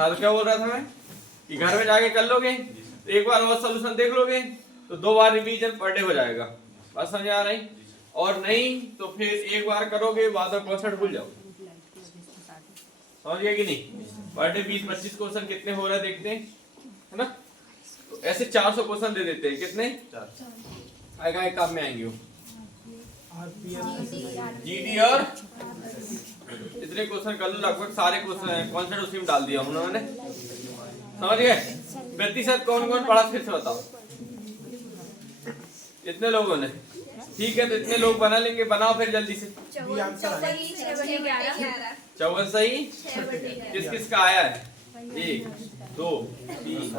हाँ तो क्या बोल रहा था मैं कि घर में जाके कर लोगे, एक बार और सोल्यूशन देख लोगे तो 2 बार रिवीजन पर डे हो जाएगा। बात समझ आ रही? और नहीं तो फिर एक बार करोगे, बाद में क्वेश्चन भूल जाओ। समझ गए कि नहीं? पर डे 20-25 क्वेश्चन कितने हो रहे हैं देखते हैं, है ना? तो ऐसे 400 क्वेश्चन दे देते हैं। कितने? 4 आएगा, एक काम में आएंगे वो जीडी और इतने क्वेश्चन कर लो, लगभग सारे क्वेश्चन कॉन्सेप्ट उसी में डाल दिया उन्होंने। समझ गए? प्रतिशत कौन कौन पढ़ा फिर से बताओ। इतने लोगों ने, ठीक है तो इतने लोग बना लेंगे, बनाओ फिर जल्दी से। 54 सही। किस किस का आया है? 1 2 3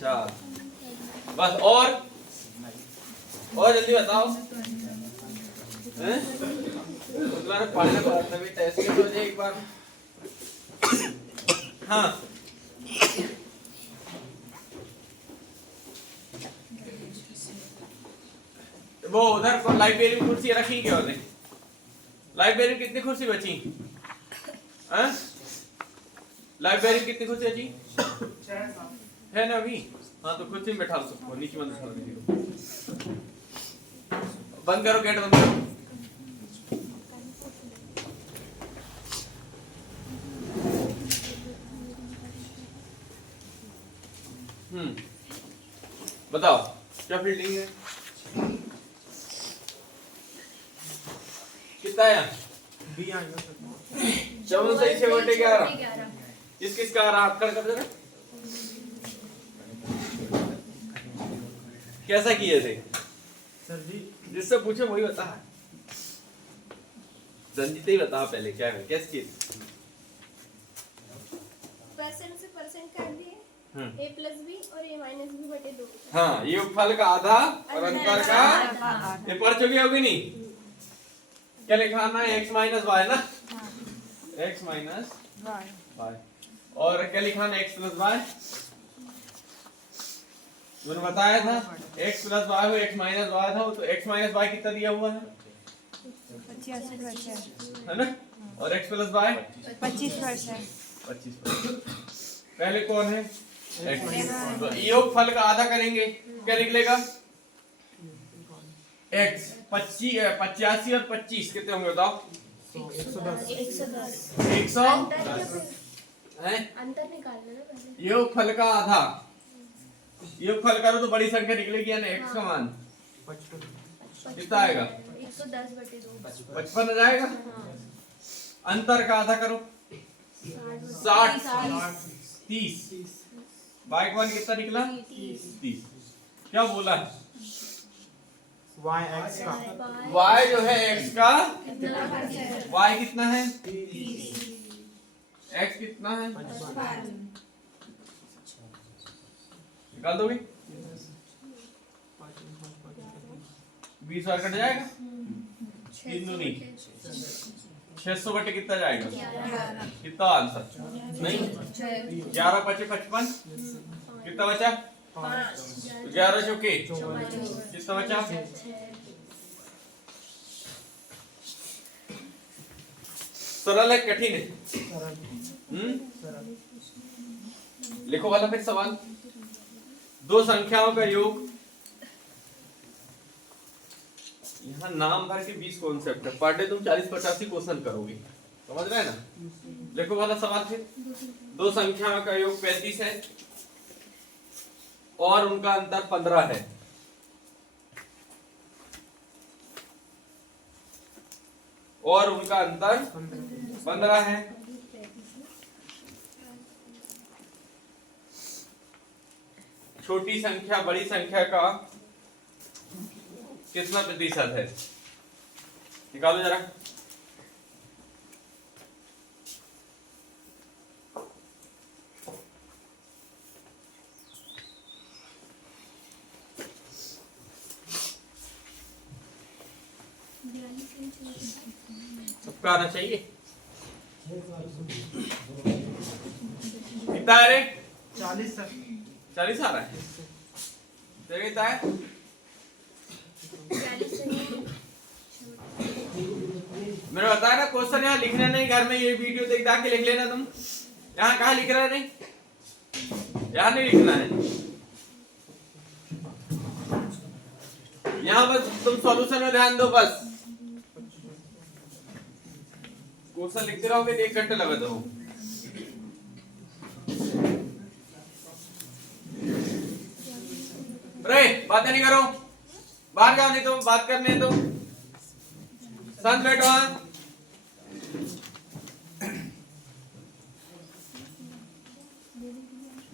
4 बस। और जल्दी बताओ। तुम्हारे पढ़ने को तभी टेस्ट के तो एक बार। हाँ वो उधर को लाइब्रेरी में कुर्सी रखी क्या होने? लाइब्रेरी में कितनी कुर्सी बची? लाइब्रेरी में कितनी कुर्सी बची है ना अभी? हाँ तो कुर्सी में बैठा सबको, नीचे बंद करो, बंद करो, गेट बंद करो। बताओ क्या फील्डिंग है? कितना है? 54 सही 6/11। किस किस का रहा आपका? कर जरा कैसा किए थे सर जी? जिससे पूछे वही बता। रंजित ही बता पहले क्या है, कैसे किए? परसेंट से परसेंट काट दिए, a प्लस बी और a माइनस बी बटे 2। हाँ ये फल का आधा और अंतर का ये पढ़ चुकी होगी नहीं? क्या लिखाना है? x माइनस वाई ना, x माइनस वाई। और क्या लिखाना है? x plus y. तुमने बताया था x प्लस वाई हो x माइनस वाई था, तो x माइनस वाई कितना दिया हुआ है? 85% है ना? और x प्लस वाई 25%। 25%। पहले कौन है? तो योग फल का आधा करेंगे, क्या निकलेगा? x 85 और 25 कितने होंगे बताओ? 100 है। अंतर निकालना ना पहले। योग फल का आधा, योग फल करो तो बड़ी संख्या निकलेगी ना, x का मान कितना आएगा? 110 बटे 2 55 आ जाएगा। अंतर का आधा करो 60 30। बाइक वन कितना निकला? 30। क्या बोला? y x का y जो है x का, y कितना है? x कितना है? निकाल दोगे? 20 और कट जाएगा। 3 दूनी 600 बटे कितना जाएगा? कितना आंसर? नहीं 11 × 5 = 55। कितना बचा? 11 चौके कितना बचा? सरल है कठिन है? लिखो वाला फिर सवाल। दो संख्याओं का योग। यहाँ नाम भर के 20 कॉन्सेप्ट है, पर डे तुम 40-85 क्वेश्चन करोगे, समझ रहे हैं ना? देखो वाला सवाल फिर। दो संख्याओं का योग 35 है और उनका अंतर 15 है। और उनका अंतर 15 है। छोटी संख्या बड़ी संख्या का कितना प्रतिशत है? निकालो जरा। सबका आना चाहिए। कितना है रे? 40 सर। 40 आ रहा है। कितना है? मैंने बताया ना क्वेश्चन यहाँ लिखना नहीं, घर में ये वीडियो देख के लिख लेना तुम। यहाँ कहाँ लिख रहा है? नहीं, यहाँ नहीं लिखना है, यहाँ बस तुम सॉल्यूशन में ध्यान दो। बस क्वेश्चन लिखते रहोगे तो 1 घंटे लगा दो। अरे बातें नहीं करो, बाहर जाओ, नहीं तो बात करने दो। शांत बैठो। हाँ,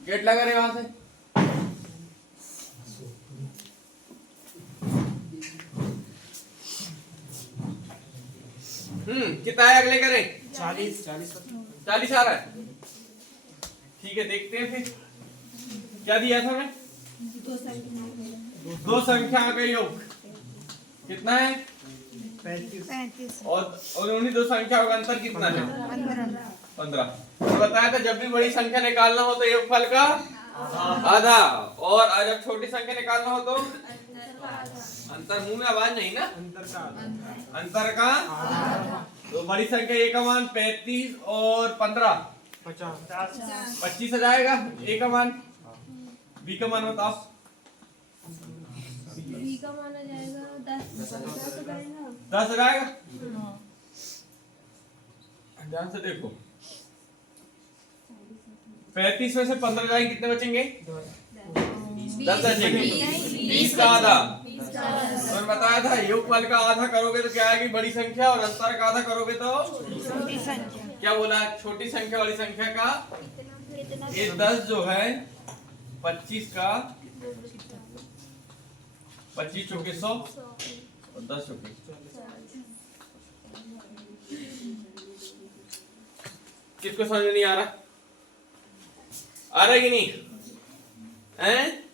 गेट लगा रहे वहां से। कितना है अगले करें? 40 40 आ रहा है। ठीक है, देखते हैं फिर क्या दिया था मैं। दो संख्या का योग कितना है? 35 और उन्हीं दो संख्याओं का अंतर कितना है? 15। तो बताया था जब भी बड़ी संख्या निकालना हो तो योगफल का आधा, और जब छोटी संख्या निकालना हो तो अंतर। मुंह में आवाज नहीं ना, अंतर का। तो बड़ी संख्या ए का मान 35 और 15 25 हो जाएगा। ए का मान, बी का मान बताओ। बी का मान आ जाएगा 10 10 हो जाएगा। ध्यान से देखो, 35 में से 15 जाएंगे, कितने बचेंगे? 10 बचेंगे। 20 का आधा। तो मैं बताया था योगफल का आधा करोगे तो क्या आएगी? बड़ी संख्या, और अंतर का आधा करोगे तो छोटी संख्या। क्या बोला? छोटी संख्या बड़ी संख्या का ये 10 जो है 25 का 25 चौके 100 और 10 चौके। किसको समझ में नहीं आ रहा? आ रहा है कि नहीं? हैं?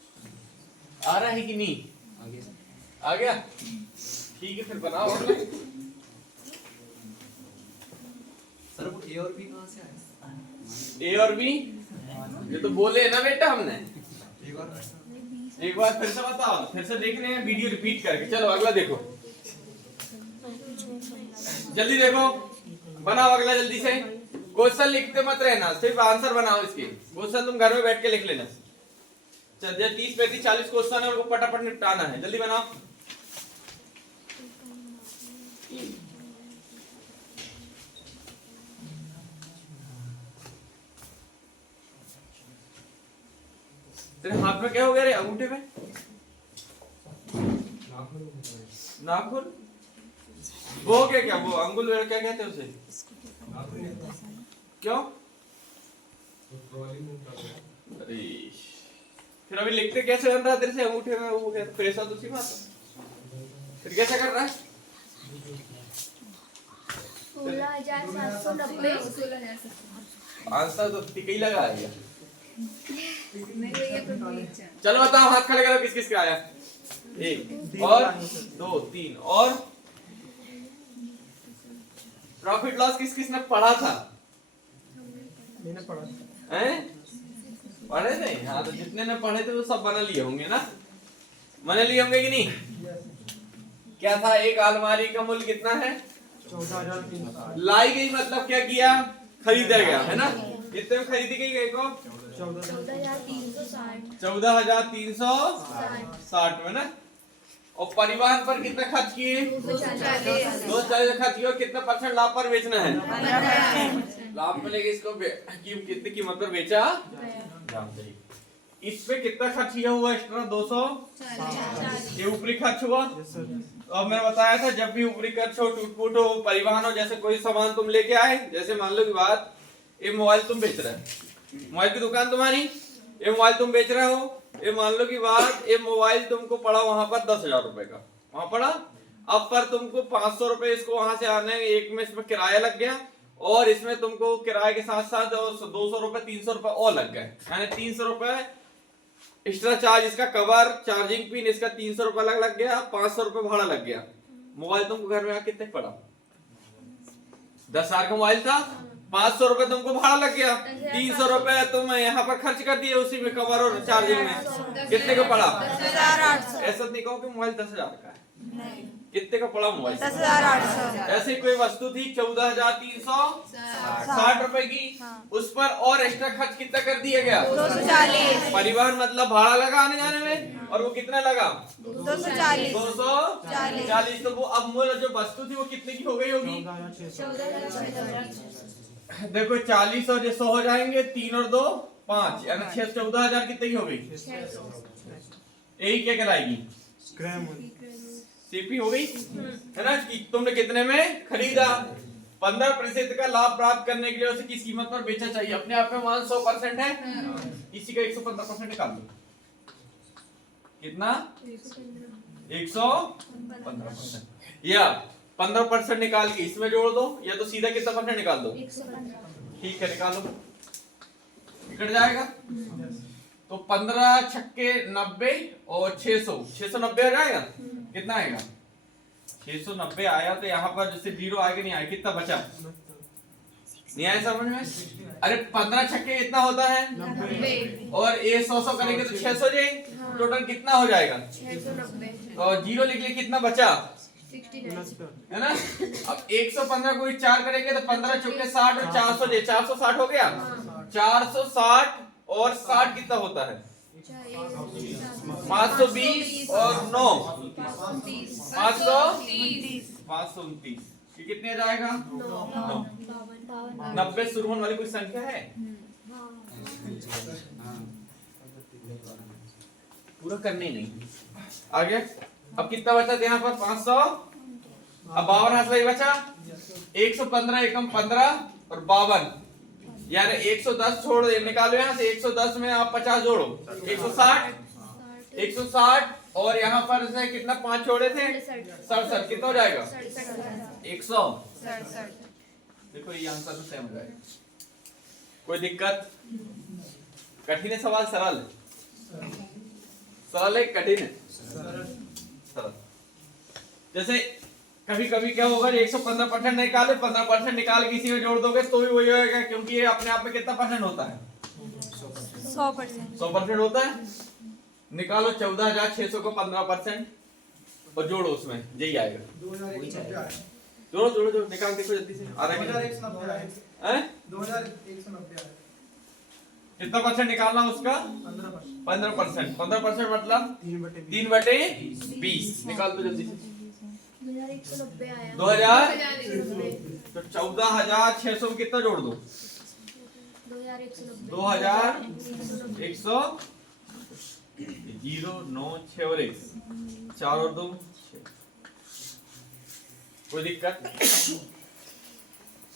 आ रहा है कि नहीं? आ गया? ठीक है, फिर बनाओ। सर वो ए और बी कहाँ से आए? ए और बी ये तो बोले ना बेटा हमने। एक बार फिर से बताओ, फिर से देखने हैं वीडियो रिपीट करके। चलो अगला देखो, जल्दी देखो, बनाओ अगला जल्दी से। क्वेश्चन लिखते मत रहना, सिर्फ आंसर बनाओ इसके। क्वेश्चन तुम घर में बैठ के लिख लेना। चलिए 30 35 40 क्वेश्चन है, उनको फटाफट निपटाना है। जल्दी बनाओ। तेरे हाथ में क्या हो गया रे? अंगूठे में नाखून। वो हो गया क्या? वो अंगुल क्या कहते हैं उसे? क्यों? अरे फिर अभी लिखते कैसे बन रहा तेरे से? अंगूठे में वो क्या? फिर ऐसा तो सी बात। फिर कैसा कर रहा है? 16,790। आंसर तो ठीक ही लगा है। चलो बताओ, हाथ खड़े करो, किस किस का आया? 1 और 2 3 और प्रॉफिट लॉस किस किस ने पढ़ा था? मैंने पढ़ा हैं? पढ़े थे? हाँ, तो जितने ने पढ़े थे वो सब बना लिए होंगे ना? बना लिए होंगे कि नहीं? क्या था? एक अलमारी का मूल्य कितना है? 14,300। लाई गई मतलब क्या किया? खरीदा गया, है ना? कितने में खरीदी गई गई को? 14,360। 14,360 में ना। और परिवहन पर कितना खर्च किए? 240 खर्च किए। कितना परसेंट लाभ पर बेचना है? लाभ मिलेगा इसको कितनी कीमत पर बेचा? इस पे कितना खर्च किया हुआ एक्स्ट्रा? 240। ये ऊपरी खर्च हुआ। अब मैंने बताया था जब भी ऊपरी खर्च हो, टूट-फूट हो, परिवहन हो, जैसे कोई सामान तुम लेके आए, जैसे मान लो की बात, ये मोबाइल तुम बेच रहे हो, मोबाइल की दुकान तुम्हारी, ये मोबाइल तुम बेच रहे हो, ये मान लो की बात, ये मोबाइल तुमको पड़ा वहां पर 10,000 रुपए का, वहां पड़ा। अब पर तुमको 500 रुपए इसको वहां से आने एक में इसमें किराया लग गया, और इसमें तुमको किराए के साथ साथ 200 रुपए 300 रुपए और लग गए, यानी 300 रुपए एक्स्ट्रा चार्ज, इसका कवर, चार्जिंग पिन, इसका 300 रुपए लग गया, 500 रुपए भाड़ा लग गया। मोबाइल तुमको घर में कितने पड़ा? 10,000 का मोबाइल था, 500 रुपए तुमको भाड़ा लग गया, 300 रुपए तुम यहाँ पर खर्च कर दिए उसी में, कवर और चार्जिंग में, कितने का पड़ा? 10,800। ऐसा नहीं कहो कि मोबाइल 10,000 का है, कितने का पड़ा मोबाइल? 10,800। ऐसे कोई वस्तु थी 14,360 रुपए की, उस पर और एक्स्ट्रा खर्च कितना कर दिया गया? 240। परिवहन मतलब भाड़ा लगा आने जाने में, और वो कितना लगा? 240। 240। तो वो अब मूल जो वस्तु थी वो कितने की हो गई होगी? 14,600। देखो 40 और ये 100 हो जाएंगे, 3 और 2 5, यानी 14,000 कितने की हो गई? यही क्या कहलाएगी? ग्राम। सीपी हो गई है ना, कि तुमने कितने में खरीदा। 15% का लाभ प्राप्त करने के लिए उसे किस कीमत पर बेचा चाहिए? अपने आप में मान 100% है, इसी का 115% निकाल दो। कितना? 115%। या 15% निकाल के इसमें जोड़ दो, या तो सीधा कितना परसेंट निकाल दो। ठीक है, निकालो, निकल जाएगा। तो 15 छक्के 90 और 690 आ जाएगा। कितना आएगा? 690 आया, तो यहाँ पर जैसे 0 आएगा, नहीं आएगा, कितना बचा? नहीं आया समझ में? अरे 15 छक्के कितना होता है? 90। और ये 100 करेंगे तो 600 जाएंगे, टोटल कितना हो जाएगा? 690। और 0 लिख लिए, कितना बचा? 69। है ना। अब 115 को 4 करेंगे तो 15 चौके 60 और 400 दे, 460 हो गया। 460 और 60 कितना होता है? 520 और 9 529। ये कितने आ जाएगा? 9। 90 शुरू होने वाली कोई संख्या है? पूरा करने ही नहीं। आगे अब कितना बचा था यहाँ पर? 500। अब 52 हाथ लगी बचा। 115 एकम 15 और 52, यानी 110 छोड़ दे, निकालो यहाँ से। 110 में आप 50 जोड़ो, 160 और यहाँ पर से कितना 5 छोड़े थे? 67। कितना हो जाएगा? 167। देखो ये आंसर तो सेम हो जाएगा। कोई दिक्कत? कठिन है सवाल? सरल है? सरल है कठिन है? सरल। जैसे कभी कभी क्या होगा, 115% निकाले, 15% निकाल के इसी में जोड़ दोगे तो भी वही होगा, क्योंकि ये अपने आप में कितना परसेंट होता है? 100% होता है। निकालो 14,600 को 15% और जोड़ो उसमें, यही आएगा। 2,190 आया। जोड़ो निकाल देखो जल्दी से। आ रहा है? 2,190 आया। 2,190 आया। कितना परसेंट निकालना उसका? 15%। 15% मतलब 3/20। निकाल दो जल्दी से। 2190 आया। 2000 तो 14,600 में कितना जोड़ दो? 2190। 2100 0 9 6 और 1 4 और 2 6। कोई दिक्कत?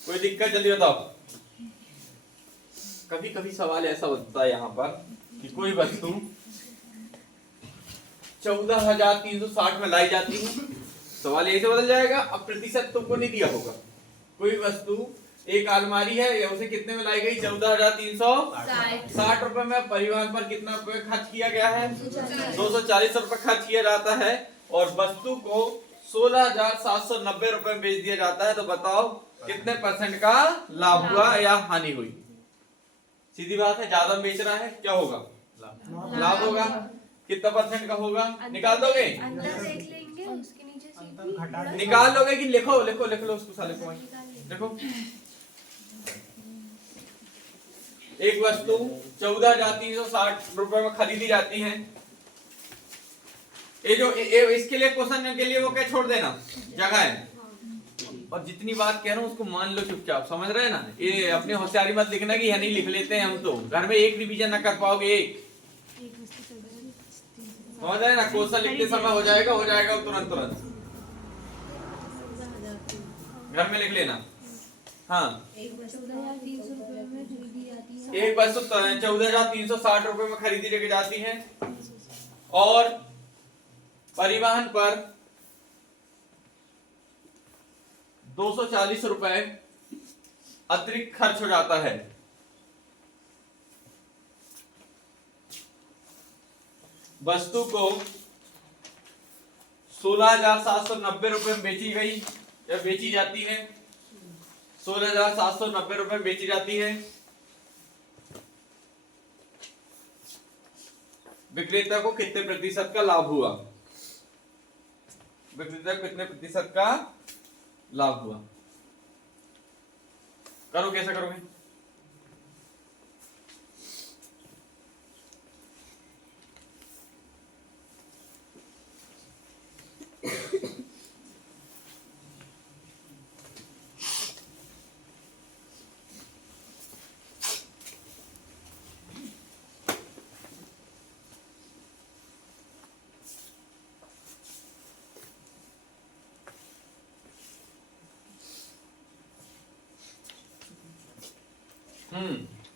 कोई दिक्कत? जल्दी बताओ। कभी कभी सवाल ऐसा होता है यहाँ पर कि कोई वस्तु 14,360 में लाई जाती है, सवाल यही से बदल जाएगा। अब प्रतिशत तुमको नहीं दिया होगा। कोई वस्तु, एक अलमारी है, या उसे कितने में लाई गई? 14,360 रुपए में। परिवहन पर कितना रुपए खर्च किया गया है? 240 रुपए खर्च किया जाता है, और वस्तु को 16,790 रुपए में बेच दिया जाता है। तो बताओ कितने परसेंट का लाभ हुआ या हानि हुई? सीधी बात है, ज्यादा बेच रहा है, क्या होगा? लाभ होगा। कितना परसेंट का होगा? निकाल दोगे? अंदर देख लेंगे, उसके नीचे सीधी निकाल लोगे कि लिखो लो उसको साले को। देखो एक वस्तु 14,360 रुपए में खरीदी जाती है। ये जो इसके लिए क्वेश्चन के लिए वो क्या छोड़ देना, जगह है। और जितनी बात कह रहा हूँ उसको मान लो चुपचाप, समझ रहे हैं ना? ये अपनी होशियारी मत लिखना कि नहीं लिख लेते हैं हम, तो घर में एक रिवीजन ना कर पाओगे। एक समझ रहे हैं ना? क्वेश्चन लिखते समय हो जाएगा तुरंत घर में लिख लेना। हाँ, एक वस्तु 14,300 रुपए में खरीदी जाती है। एक वस्तु 14,360 रुपए में खरीदी जाती है, और परिवहन पर 240 रुपए अतिरिक्त खर्च हो जाता है। वस्तु को 16,790 रुपए में बेची गई या बेची जाती है। 16,790 रुपए में बेची जाती है। विक्रेता को कितने प्रतिशत का लाभ हुआ? विक्रेता को कितने प्रतिशत का लाभ हुआ। करो, कैसे करोगे?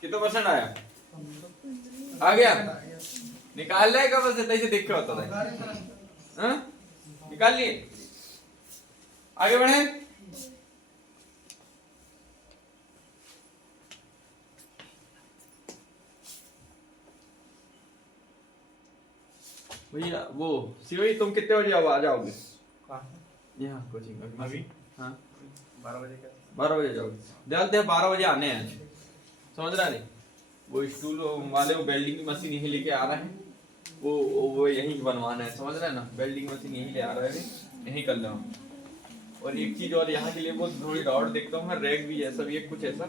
कितना परसेंट आया? आ गया? निकाल ले कब से तैसे देख के होता था। हाँ? निकाल लिए? आगे बढ़े। भैया वो शिवई, तुम कितने बजे आ जाओगे यहाँ कोचिंग? अभी हाँ 12 बजे का 12 बजे जाओगे। डालते हैं 12 बजे आने हैं, समझ रहा नहीं? वो स्टूल वाले वो वेल्डिंग की मशीन यहीं लेके आ रहे हैं, वो यहीं बनवाना है, समझ रहे हैं ना? वेल्डिंग मशीन यहीं ले आ रहे हैं, यहीं कर लो। और एक चीज और यहाँ के लिए वो थोड़ी डॉट देखता हूँ मैं, रैक भी ऐसा भी है कुछ ऐसा।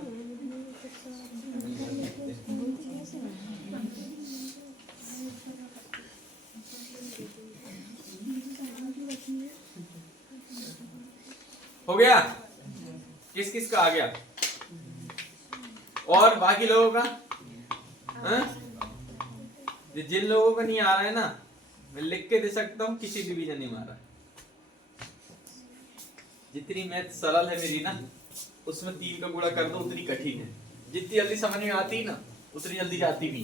हो गया? किस किस का आ गया? और बाकी लोगों का? हाँ? जिन लोगों का नहीं आ रहा है ना, मैं लिख के दे सकता हूँ, किसी डिवीजन नहीं मारा। जितनी मैथ सरल है मेरी ना, उसमें 3 का गुणा कर दो उतनी कठिन है। जितनी जल्दी समझ में आती ना, उतनी जल्दी जाती भी।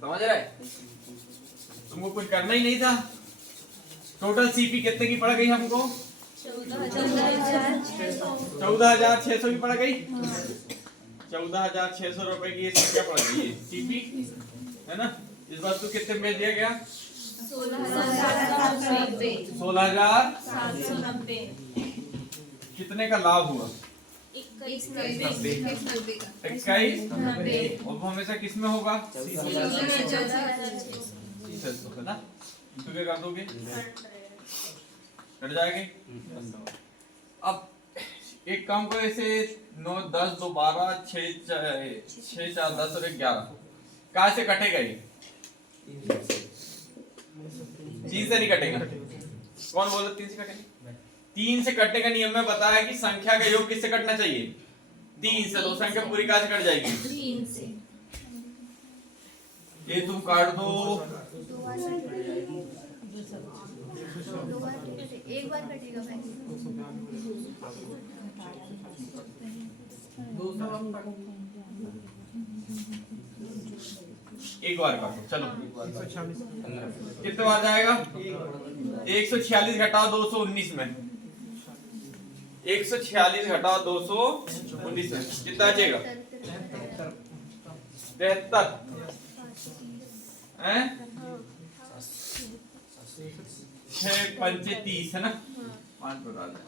समझ रहा है? तुमको कुछ करना ही नहीं था। टोटल सीपी कितने की पड़ गई हमको? 14,600 की पड़ गई। 14,600 रुपए की ये संख्या पड़ गई है सीपी, है ना? इस वस्तु कितने में दिया गया? 16,790। कितने का लाभ हुआ? 21। और वो हमेशा किस में होगा? 600 है ना? तो क्या कर दोगे? कट जाएंगे। अब एक काम करो, ऐसे 9 10 2 12 6 4 10 और 11 कहाँ से कटेगा ये? 3 से नहीं कटेगा। कौन बोला 3 से कटेगा? 3 से कटने का नियम में बताया कि संख्या का योग किससे कटना चाहिए? 3 से। तो संख्या पूरी कहाँ से कट जाएगी? 3 से। ये तुम काट दो। एक बार कटेगा भाई। एक बार काटो, चलो। कितने बार जाएगा? 146 घटाओ 219 में। 146 घटाओ 219 में कितना बचेगा? 73 हैं? 6 पंचे 30 है ना? 5 पर आ जाए।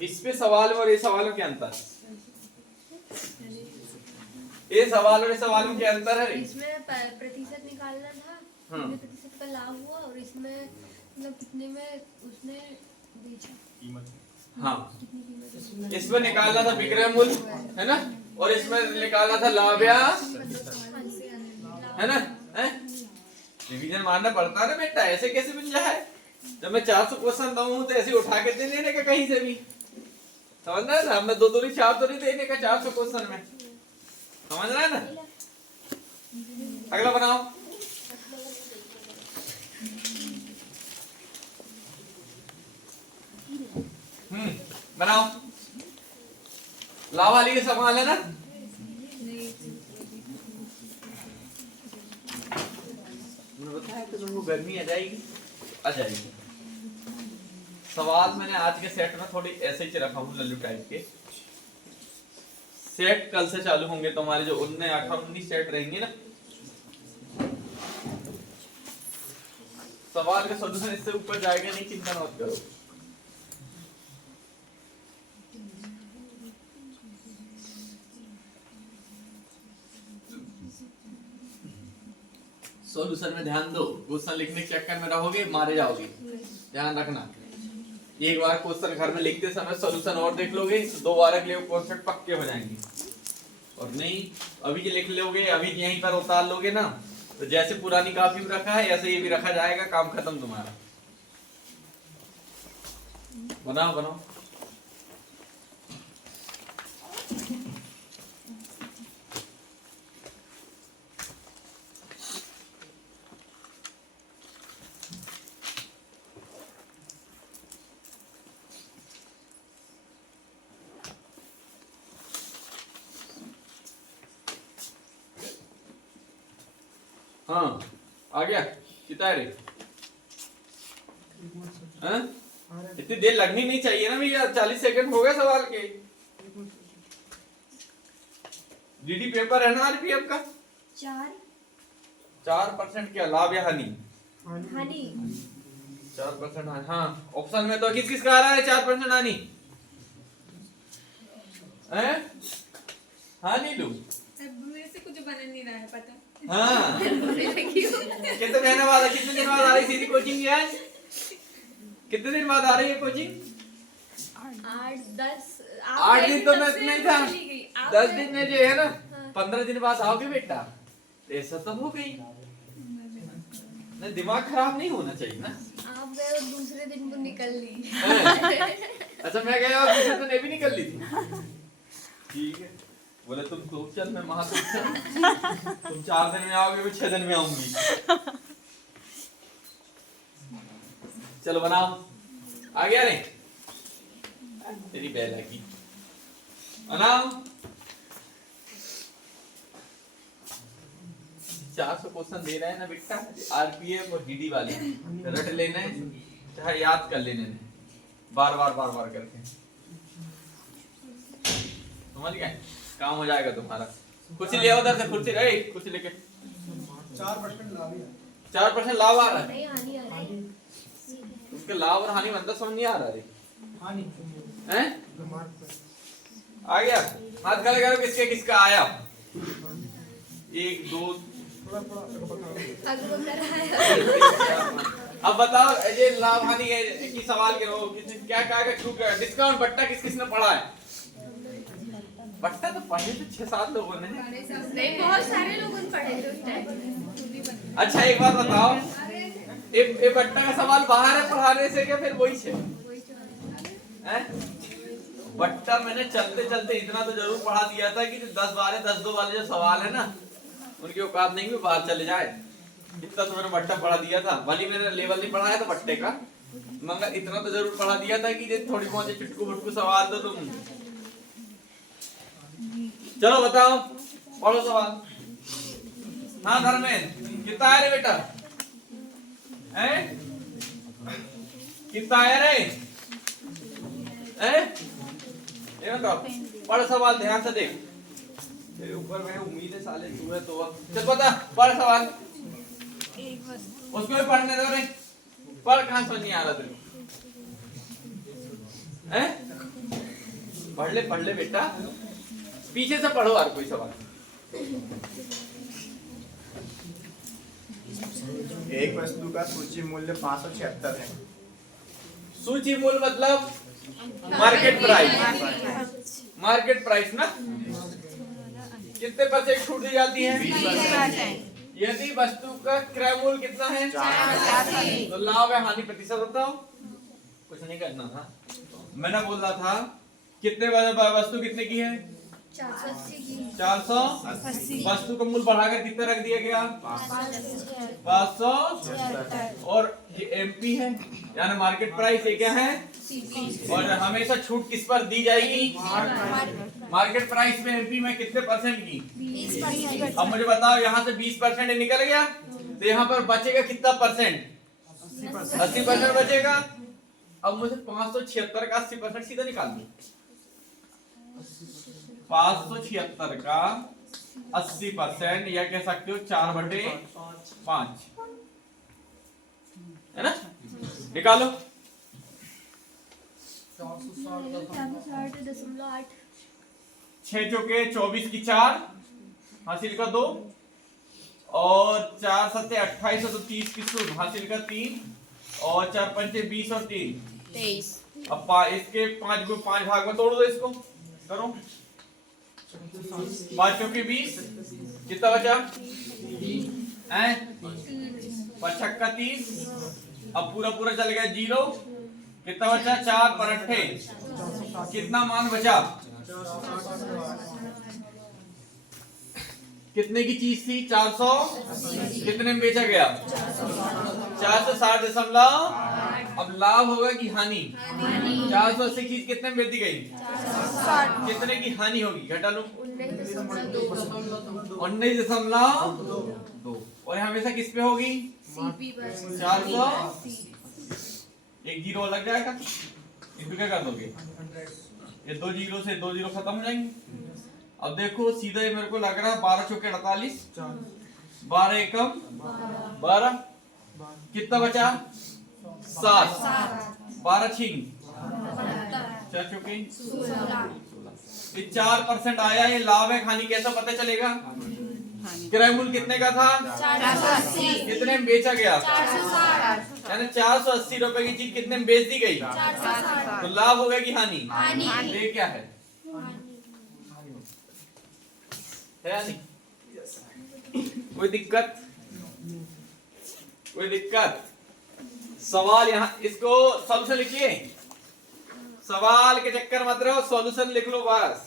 इस पे सवाल और ये सवाल में क्या अंतर? ये सवाल और ये सवाल में क्या अंतर है? इसमें प्रतिशत निकालना था, कितने प्रतिशत का लाभ हुआ, और इसमें मतलब कितने में उसने बेचा कीमत। हाँ, इसमें निकालना था विक्रय मूल्य, है ना? और इसमें निकालना था लाभ या, है ना? डिवीजन मारना पड़ता है ना बेटा, ऐसे कैसे बन जाए? जब मैं 400 क्वेश्चन दूं तो ऐसे उठा के दे देने का कहीं से भी, समझ रहा है ना? मैं 2 2 4 तो नहीं देने का 400 क्वेश्चन में, समझ रहा है ना? अगला बनाओ। बनाओ। लाभ वाली के सवाल है ना? मैंने बताया कि तुमको गर्मी आ जाएगी, आ जाएगी। सवाल मैंने आज के सेट में थोड़ी ऐसे ही रखा हूँ, लल्लू टाइप के सेट। कल से चालू होंगे तुम्हारे जो 19 18 19 सेट रहेंगे ना, सवाल का सॉल्यूशन इससे ऊपर जाएगा नहीं, चिंता मत करो। सॉल्यूशन में ध्यान दो, क्वेश्चन लिखने के चक्कर में रहोगे मारे जाओगे, ध्यान रखना। एक बार क्वेश्चन घर में लिखते समय सॉल्यूशन और देख लोगे तो 2 बार के लिए कॉन्सेप्ट पक्के हो जाएंगे। और नहीं अभी जो लिख लोगे, अभी यहीं पर उतार लोगे ना, तो जैसे पुरानी कॉपी में रखा है ऐसे ये भी रखा जाएगा, काम खत्म तुम्हारा। बनाओ बनाओ। हाँ आ गया कितना है रे? हाँ? इतनी देर लगनी नहीं चाहिए ना भैया, 40 सेकंड हो गए सवाल के। डीडी पेपर है ना आरपीएफ का? 4% क्या लाभ या हानि? हानि 4% हानि। हाँ ऑप्शन में तो किस किस का आ रहा है 4% हानि? हानि लू मेरे से कुछ बन नहीं रहा है पता। हाँ कितने महीने बाद, कितने दिन बाद आ रही सीधी कोचिंग आज? कितने दिन बाद आ रही है कोचिंग? 8 दिन तो मैं नहीं था, 10 दिन में जो है ना 15 दिन बाद आओगे बेटा, ऐसा तो हो गई। नहीं दिमाग खराब नहीं होना चाहिए ना। आप गए और दूसरे दिन वो निकल ली। अच्छा मैं गया और दूसरे दिन ये भी निकल ली थी। ठीक है बोले तुम खूब चल, मैं महा खूब चल। तुम 4 दिन में आओगे, मैं 6 दिन में आऊंगी। चलो बनाओ, आ गया रे तेरी बेला की। बनाओ 400 क्वेश्चन दे रहे हैं ना बेटा, आरपीएफ और डीडी वाले, रट लेना है चाहे याद कर लेने हैं, बार बार करके, समझ गए? काम हो जाएगा तुम्हारा। कुछ ले उधर से, कुछ रहे कुछ लेके। 4% लाभ है। 4% लाभ आ रहा है, नहीं हानि आ रही है। उसके लाभ और हानि मतलब समझ नहीं आ रहा रे। हानि हैं? आ गया? हाथ खड़े करो, किसके किसका आया? 1 2 अब बताओ ये लाभ हानि की सवाल के लोग क्या क्या डिस्काउंट बट्टा किस किसने पढ़ा है? बट्टा तो पढ़े थे 6-7 लोगों ने। नहीं बहुत सारे लोगों ने पढ़े थे उस टाइम। अच्छा एक बात बताओ, ये बट्टा का सवाल बाहर है पढ़ाने से क्या फिर वही है? बट्टा मैंने चलते चलते इतना तो जरूर पढ़ा दिया था कि 10-12 वाले जो सवाल है ना उनकी औकात नहीं कि बाहर चले जाए, इतना तो मैंने बट्टा पढ़ा दिया था। भले मैंने लेवल नहीं पढ़ाया था बट्टे का, मगर इतना तो जरूर पढ़ा दिया था कि थोड़ी बहुत चुटकू बुटकू सवाल तो तुम। चलो बताओ पढ़ो सवाल। हाँ धर्मेंद्र कितना है रे बेटा? कितना है रे? ये बताओ, पढ़ सवाल ध्यान से देख। तेरे ऊपर मैं उम्मीद है साले तू है तो चल बता, पढ़ सवाल। उसको भी पढ़ने दो रे, पढ़, कहाँ समझ नहीं आ रहा तेरे? पढ़ ले बेटा, पीछे से पढ़ो और कोई सवाल। एक वस्तु का सूची मूल्य 576 है। सूची मूल्य मतलब मार्केट प्राइस, मार्केट प्राइस ना। कितने % छूट दी जाती है? 20%। यदि वस्तु का क्रय मूल्य कितना है? 4 तो लाभ या हानि प्रतिशत बताओ। कुछ नहीं करना था, मैंने बोल रहा था कितने वस्तु कितने की है? 480 की। 480। वस्तु का मूल्य बढ़ाकर कितना रख दिया गया? 500। और ये एमपी है यानी मार्केट प्राइस, ये क्या है? और हमेशा छूट किस पर दी जाएगी? मार्केट प्राइस में एमपी में कितने % की? 20%। अब मुझे बताओ यहाँ से 20% निकल गया तो यहाँ पर बचेगा कितना %? 80% बचेगा। अब मुझे 576 का 80% सीधा निकाल दो। 576 का 80% या कह सकते हो 4/5 है ना? निकालो। 460.8। 6 चौके 24 की 4 हासिल का 2 और 4 सत्ते 28 तो 30 की सूद हासिल का 3 और 4 पंचे 20 और 3 23। अब इसके 5 भाग में तोड़ दो इसको, करो 5 चौके 20, कितना बचा हैं 5 छक्का 30, अब पूरा पूरा चल गया 0, कितना बचा 4 पर 8, कितना मान बचा, कितने की चीज थी 400, कितने में बेचा गया 460 अब लाभ होगा कि हानि 480 चीज कितने में बेच दी गई, कितने की हानि होगी, घटा लो 19.2 और हमेशा किस पे होगी 400, एक 0 लग जाएगा, इसको क्या कर दोगे, ये 2 0 से 2 0 खत्म हो जाएंगे। अब देखो सीधा मेरे को लग रहा है 12 चौके 48, 12 एकम 12, कितना बचा 7, 12 छीन 4 चौके 16, 4% आया, ये लाभ है हानि कैसा पता चलेगा, क्रय मूल्य कितने का था 480, कितने में बेचा गया, 460, यानी 480 रुपए की चीज कितने में बेच दी गई, 460, तो लाभ होगा कि हानि, हानि। ये क्या है या नहीं, कोई दिक्कत, कोई दिक्कत, सवाल यहाँ इसको सॉल्यूशन लिखिए, सवाल के चक्कर मत रहो, सॉल्यूशन लिख लो बस,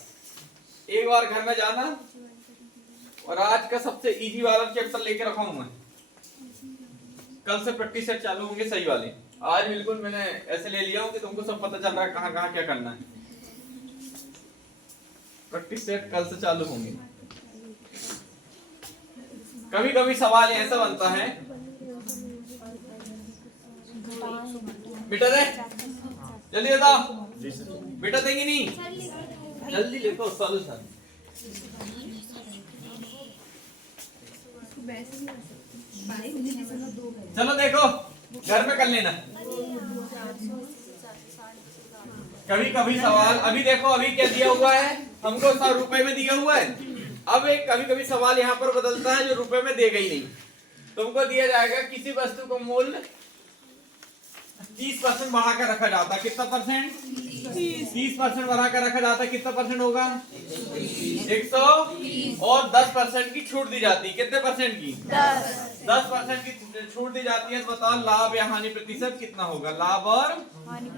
एक बार घर में जाना और आज का सबसे इजी वाला चैप्टर लेके रखा हूं मैं, कल से प्रैक्टिस सेट चालू होंगे सही वाले, आज बिल्कुल मैंने ऐसे ले लिया हूं कि तुमको सब पता चल रहा है कहां कहां क्या करना है, प्रैक्टिस सेट कल से चालू होंगे। कभी कभी सवाल ऐसा बनता है बेटा दे जल्दी बताओ, बेटा देंगे नहीं, जल्दी लिखो सॉल्यूशन, चलो देखो घर में कर लेना। कभी कभी सवाल अभी देखो अभी क्या दिया हुआ है हमको 100 रुपए में दिया हुआ है, अब एक कभी कभी सवाल यहाँ पर बदलता है जो रुपए में देगा ही नहीं, तुमको दिया जाएगा किसी वस्तु को मूल्य 30% बढ़ा कर रखा जाता है, कितना परसेंट 30% बढ़ा कर रखा जाता है, कितना परसेंट होगा 100 और 10% की छूट दी जाती है, कितने परसेंट की 10% की छूट दी जाती है, तो बताओ लाभ या हानि प्रतिशत कितना होगा, लाभ और हानि।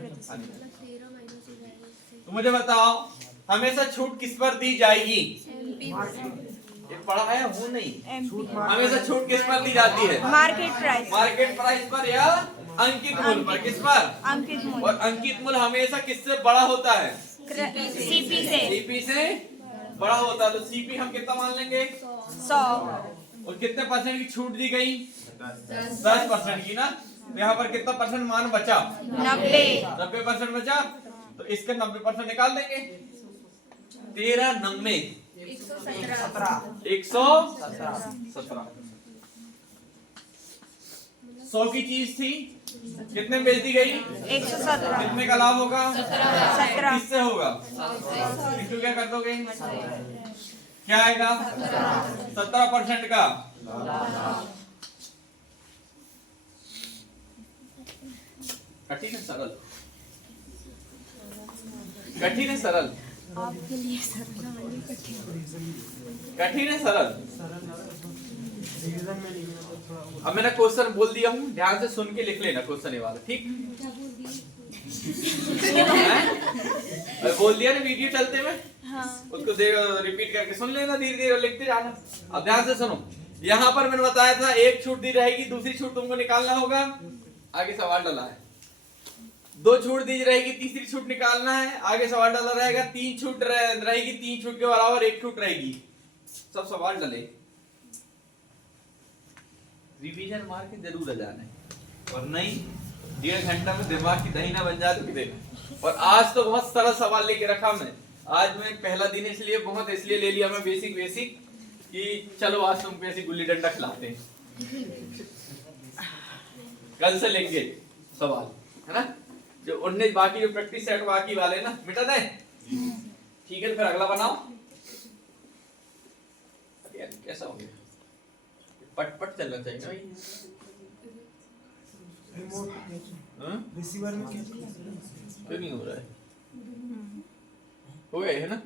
तो मुझे बताओ हमेशा छूट किस पर दी जाएगी, ये पढ़ा है हूँ नहीं, हमेशा छूट किस पर दी जाती है, मार्केट प्राइस पर या अंकित मूल्य पर, किस पर अंकित मूल्य, और अंकित मूल्य हमेशा किससे बड़ा होता है, सीपी से बड़ा होता है, तो सीपी हम कितना मान लेंगे 100 और कितने परसेंट की छूट दी गई 10% की ना, तो यहाँ पर कितना परसेंट मान बचा 90% बचा, तो इसका 90% निकाल देंगे, 13 90 117, 100 की चीज थी कितने में बेच दी गई 117, कितने का लाभ होगा 17, किससे होगा, इसको क्या कर दोगे क्या आएगा 17% का, कठिन है सरल, कठिन है सरल, आपके लिए कठिन है सरल। अब मैंने क्वेश्चन बोल दिया हूँ, ध्यान से सुन के लिख लेना क्वेश्चन ये वाला, ठीक बोल दिया ना वीडियो चलते हुए, उसको रिपीट करके सुन लेना, धीरे धीरे लिखते जाना। अब ध्यान से सुनो, यहाँ पर मैंने बताया था एक छूट दी रहेगी, दूसरी छूट तुमको निकालना होगा, आगे सवाल डाला है, 2 छूट दी रहेगी, तीसरी छूट निकालना है, आगे सवाल डाला रहेगा, 3 छूट रहेगी, 3 छूट के बराबर 1 छूट रहेगी, सब सवाल डले, रिवीजन मार के जरूर आ जाना है, और नहीं 1.5 घंटा में दिमाग की दही ना बन जाए तो देना। और आज तो बहुत सरल सवाल लेके रखा मैं, आज मैं पहला दिन इसलिए बहुत इसलिए ले लिया मैं बेसिक कि चलो आज तुमको ऐसी गुल्ली डंडा खिलाते हैं, कल से लेंगे सवाल है ना, जो 19 बाकी जो प्रैक्टिस सेट बाकी वाले ना मिटा दे, ठीक है, फिर अगला बनाओ। कैसा हो गया पट चलना चाहिए ना भाई। रिमोट हाँ? रिसीवर में क्या क्यों नहीं हो रहा है? हो गया है ना?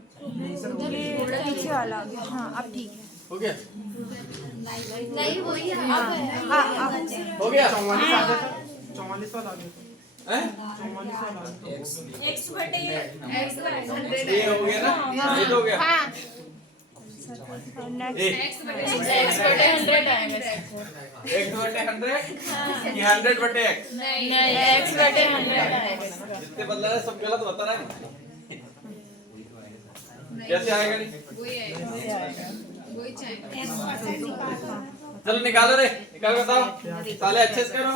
ये पीछे वाला आ गया। हाँ अब ठीक है। हो गया? नहीं वही है हाँ अब हो गया? 44 आ गया था 44 वाला आ गया था हैं? 44 वाला आ गया था एक्स बटे ये हो गया ना? ये तो हो गया। नेक्स्ट X बटे 100 कि 100 बटे X? एक्स बटे 100 जितने बदला है सब गलत बता रहा है। कैसे आएगा नहीं? चलो निकालो रे, निकाल के बताओ। साले अच्छे से करो,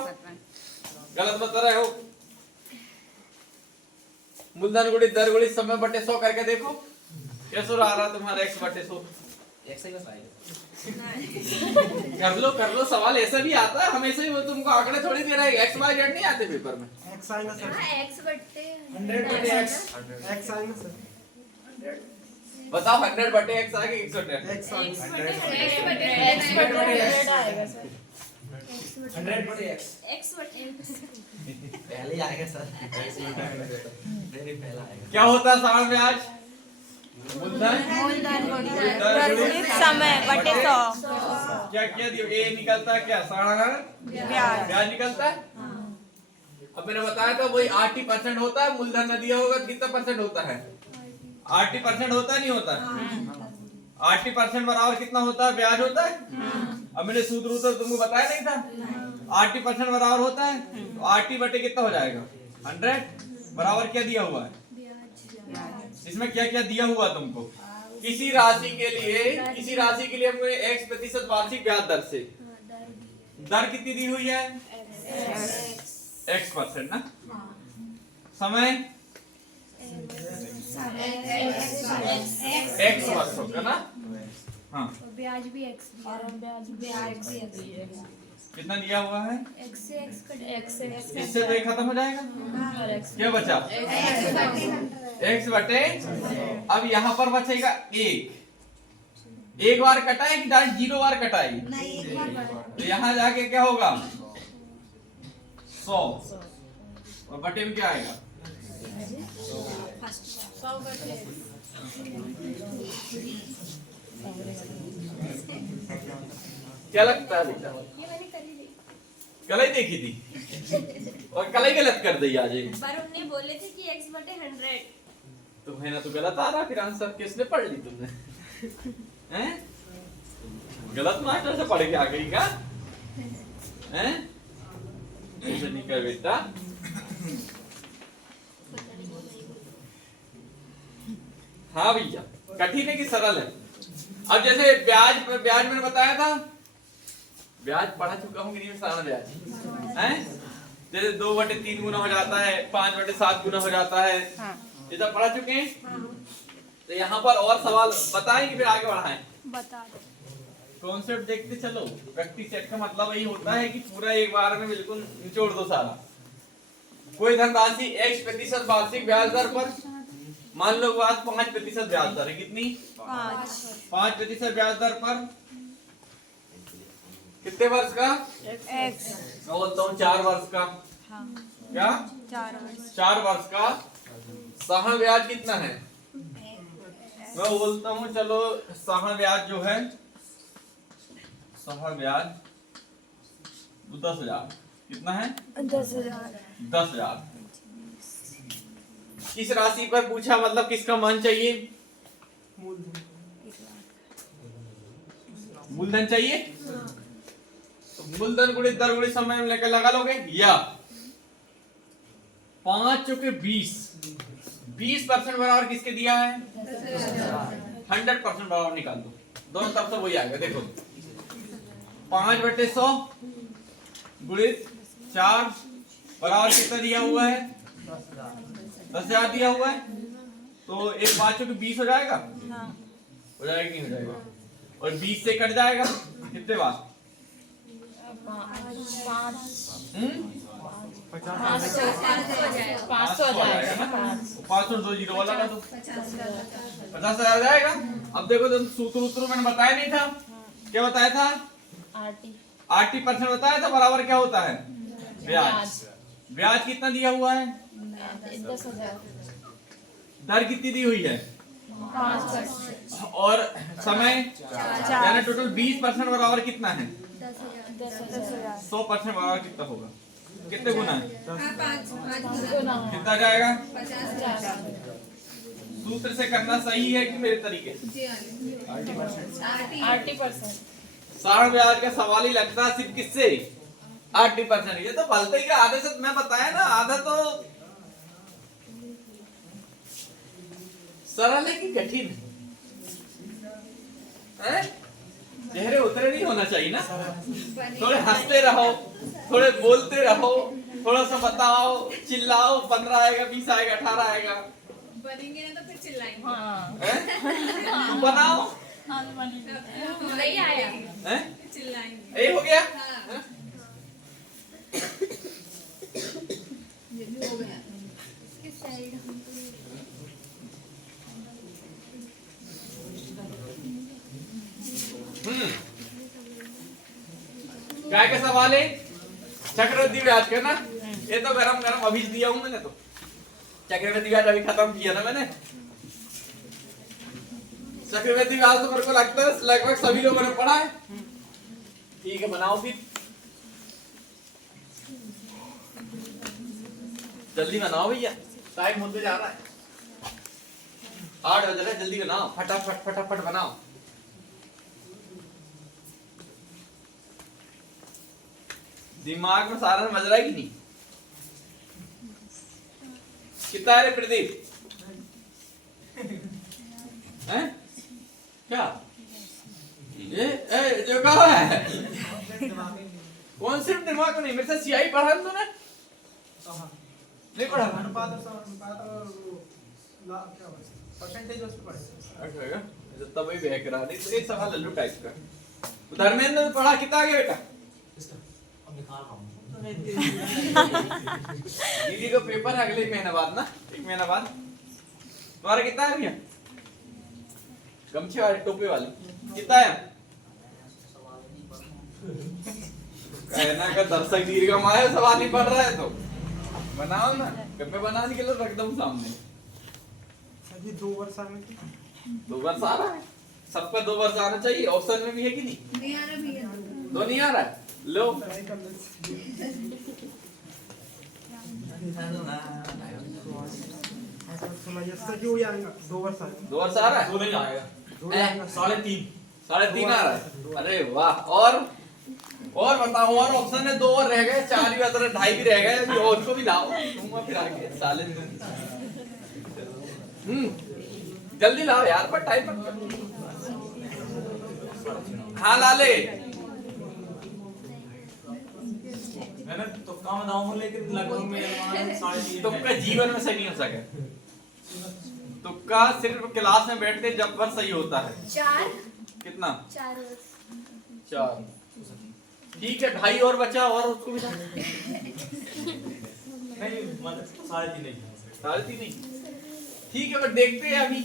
गलत बता रहे हो। मूलधन गुणित दर गुणित समय बटे 100 करके देखो कैसे आ रहा तुम्हारा x बटे 100। एक्स ही बस आएगा। कर लो सवाल ऐसा भी आता है हमेशा ही। वो तुमको आंकड़े थोड़ी दे रहा है, x y z नहीं आते पेपर में। एक्स आएगा सर एक्स बट्टे 100 बटे एक्स आएगा सर बताओ 100 बटे x आएगा 100 एक्स आएगा आएगा सर। 100 बटे एक्स एक्स बटे पहले ही आएगा सर। पहले पहला आएगा। क्या होता है सारण ब्याज? मूलधन गुणित समय बटे 100 क्या क्या दिया? ए निकलता है क्या? सारण ब्याज। ब्याज निकलता है। अब मैंने बताया था वही 80% होता है। मूलधन न दिया होगा कितना परसेंट होता है? 80% होता है नहीं होता? 80% बराबर कितना होता है? ब्याज होता है। अब मैंने सूत्र तो तुमको बताया नहीं था। 80% बराबर होता है तो 80 बटे कितना हो जाएगा? 100 बराबर क्या दिया हुआ है? इसमें क्या क्या दिया हुआ तुमको? किसी राशि के लिए हमको x% वार्षिक ब्याज दर से दर कितनी दी हुई है? x% ना। समय x वर्षों का ना। हाँ ब्याज भी एक्स कितना दिया हुआ है? एक्स से एक्स कट इससे तो ये खत्म हो जाएगा। क्या बचा? x बटे। अब यहाँ पर बचेगा एक बार कटाए कि डायरेक्ट 0 बार कटाए? तो यहाँ जाके क्या होगा? 100 और बटे में क्या आएगा? क्या लगता है बेटा? ये मैंने कर ही ली। कल ही देखी थी और कल ही गलत कर दी आज। पर उन्होंने बोले थे कि x बटे 100। तुम्हें ना तो गलत आ रहा फिर आंसर किसने पढ़ ली तुमने? हैं? गलत मास्टर से पढ़ के आ गई क्या? हैं? ऐसे नहीं कर बेटा। हाँ भैया कठिन है कि सरल है? अब जैसे ब्याज मैंने बताया था। ब्याज पढ़ा चुका हूँ कि नहीं? सारा ब्याज हैं? जैसे 2/3 गुना हो जाता है, 5/7 गुना हो जाता है। ये सब पढ़ा चुके हैं। तो यहाँ पर और सवाल बताएं कि फिर आगे बढ़ाएं? बता दो। कॉन्सेप्ट देखते चलो। प्रैक्टिस सेट का मतलब यही होता है कि पूरा एक बार में बिल्कुल निचोड़ दो सारा। कोई धनराशि x% वार्षिक ब्याज दर पर, मान लो बात 5% ब्याज दर है। कितनी? 5% ब्याज दर पर कितने वर्ष का? एक्स। मैं बोलता हूँ 4 वर्ष का। क्या? 4 वर्ष का। साहण ब्याज कितना है? मैं बोलता हूँ चलो साहण ब्याज जो है, साहण ब्याज 10,000। कितना है? 10,000। किस राशि पर पूछा, मतलब किसका मान चाहिए? मूलधन चाहिए। तो मूलधन गुणित दर गुणित समय में लेकर लगा लोगे या 5 चौके 20% बराबर किसके दिया है? 100% बराबर निकाल दो। दोनों तरफ से वही आएगा। देखो 5/100 गुणित 4 बराबर कितना दिया हुआ है? 10,000 दिया हुआ है। तो एक 5 चौके 20 हो जाएगा। हो जाएगा नहीं हो जाएगा? और 20 से कट जाएगा कितने बार? 500 जाएगा ना। 500 2 जीरो वाला का तो 50,000 जाएगा। अब देखो तुम सूत्र मैंने बताया नहीं था। क्या बताया था? 80% बताया था बराबर क्या होता है? ब्याज। ब्याज कितना दिया हुआ है? 10,000। दर कितनी दी हुई है? 5%। और समय यानी टोटल 20% बराबर कितना है? 10,000। 100% बराबर कितना होगा? कितने गुना है? 5 कितना जाएगा? 50। सूत्र से करना सही है कि मेरे तरीके से? 80%। सारा ब्याज का सवाल ही लगता है सिर्फ किससे? 80%। ये तो भलते ही का आधे से मैं बताया ना, आधा तो सरल है कि कठिन है? चेहरे उतरे नहीं होना चाहिए ना, थोड़े हंसते रहो, थोड़े बोलते रहो, थोड़ा सा बताओ, चिल्लाओ। 15 आएगा, 20 आएगा, 18 आएगा, बनेंगे ना तो फिर चिल्लाएंगे। हाँ। तुम बनाओ। नहीं आया हैं? चिल्लाएंगे। ये हो गया? हाँ। ये भी हो गया। इसके साइड हमको क्या का सवाल है? चक्रवृद्धि ब्याज का ना? ये तो गरम गरम अभी दिया हूं मैंने। तो चक्रवृद्धि ब्याज अभी खत्म किया ना मैंने। चक्रवृद्धि ब्याज तो मेरे को लगता है लगभग सभी लोगों ने पढ़ा है। ठीक है, बनाओ फिर, जल्दी बनाओ भैया, टाइम होते जा रहा है। 8 बज रहे, जल्दी बनाओ, फटाफट फटाफट बनाओ। दिमाग में सारा समझ रहा है कि नहीं? कितना है रे प्रदीप? हैं? क्या ये जो कहा है? कौन सिर्फ दिमाग में नहीं, मेरे से सियाही पढ़ा है तूने? नहीं पढ़ा? अनुपात और वो क्या परसेंटेज उस पे पढ़े। अच्छा, तब भी बहक रहा नहीं। तो एक सवाल लल्लू टाइप का धर्मेंद्र ने पढ़ा, कितना आ गया बेटा? दीदी का पेपर है अगले महीने बाद ना, 1 महीना बाद। तुम्हारा कितना है भैया? गमछे वाले टोपे वाले कितना है? कहना का दर्शक दीर्घ माया सवाल नहीं पढ़ रहा है तो बनाओ ना, कब मैं बनाने के लिए रख दूं सामने। सभी 2 वर्ष आने की 2 वर्ष आ रहा है, सबका 2 वर्ष आना चाहिए। ऑप्शन में भी है कि नहीं? नहीं आ रहा भैया। 2 नहीं आ रहा है? लो पढ़ाई कर ले। समझिए सही हो जाएगा। 2 वर्ष आएगा। 2 वर्ष आ रहा है? 2 नहीं आएगा, 2 आएगा। 3.5। 3.5 आ रहा है? अरे वाह। और बताओ, और ऑप्शन है 2 और रह गए, 4 ही बच रहे, 2.5 भी रह गए। अभी और को भी लाओ, तुम फिर आगे साले। जल्दी लाओ यार, पर टाइम पर। हाँ लाले, मैंने तुक्का में दाऊं लेकिन लगभग मेरे 3.5। तुक्का जीवन में सही नहीं हो सके। तुक्का सिर्फ क्लास में बैठते जब पर सही होता है। 4 कितना? 4 वर्ष। 4 ठीक है, 2.5 और बचा, और उसको भी नहीं, मतलब 3.5 नहीं। 3.5 नहीं, ठीक है, बट देखते हैं अभी।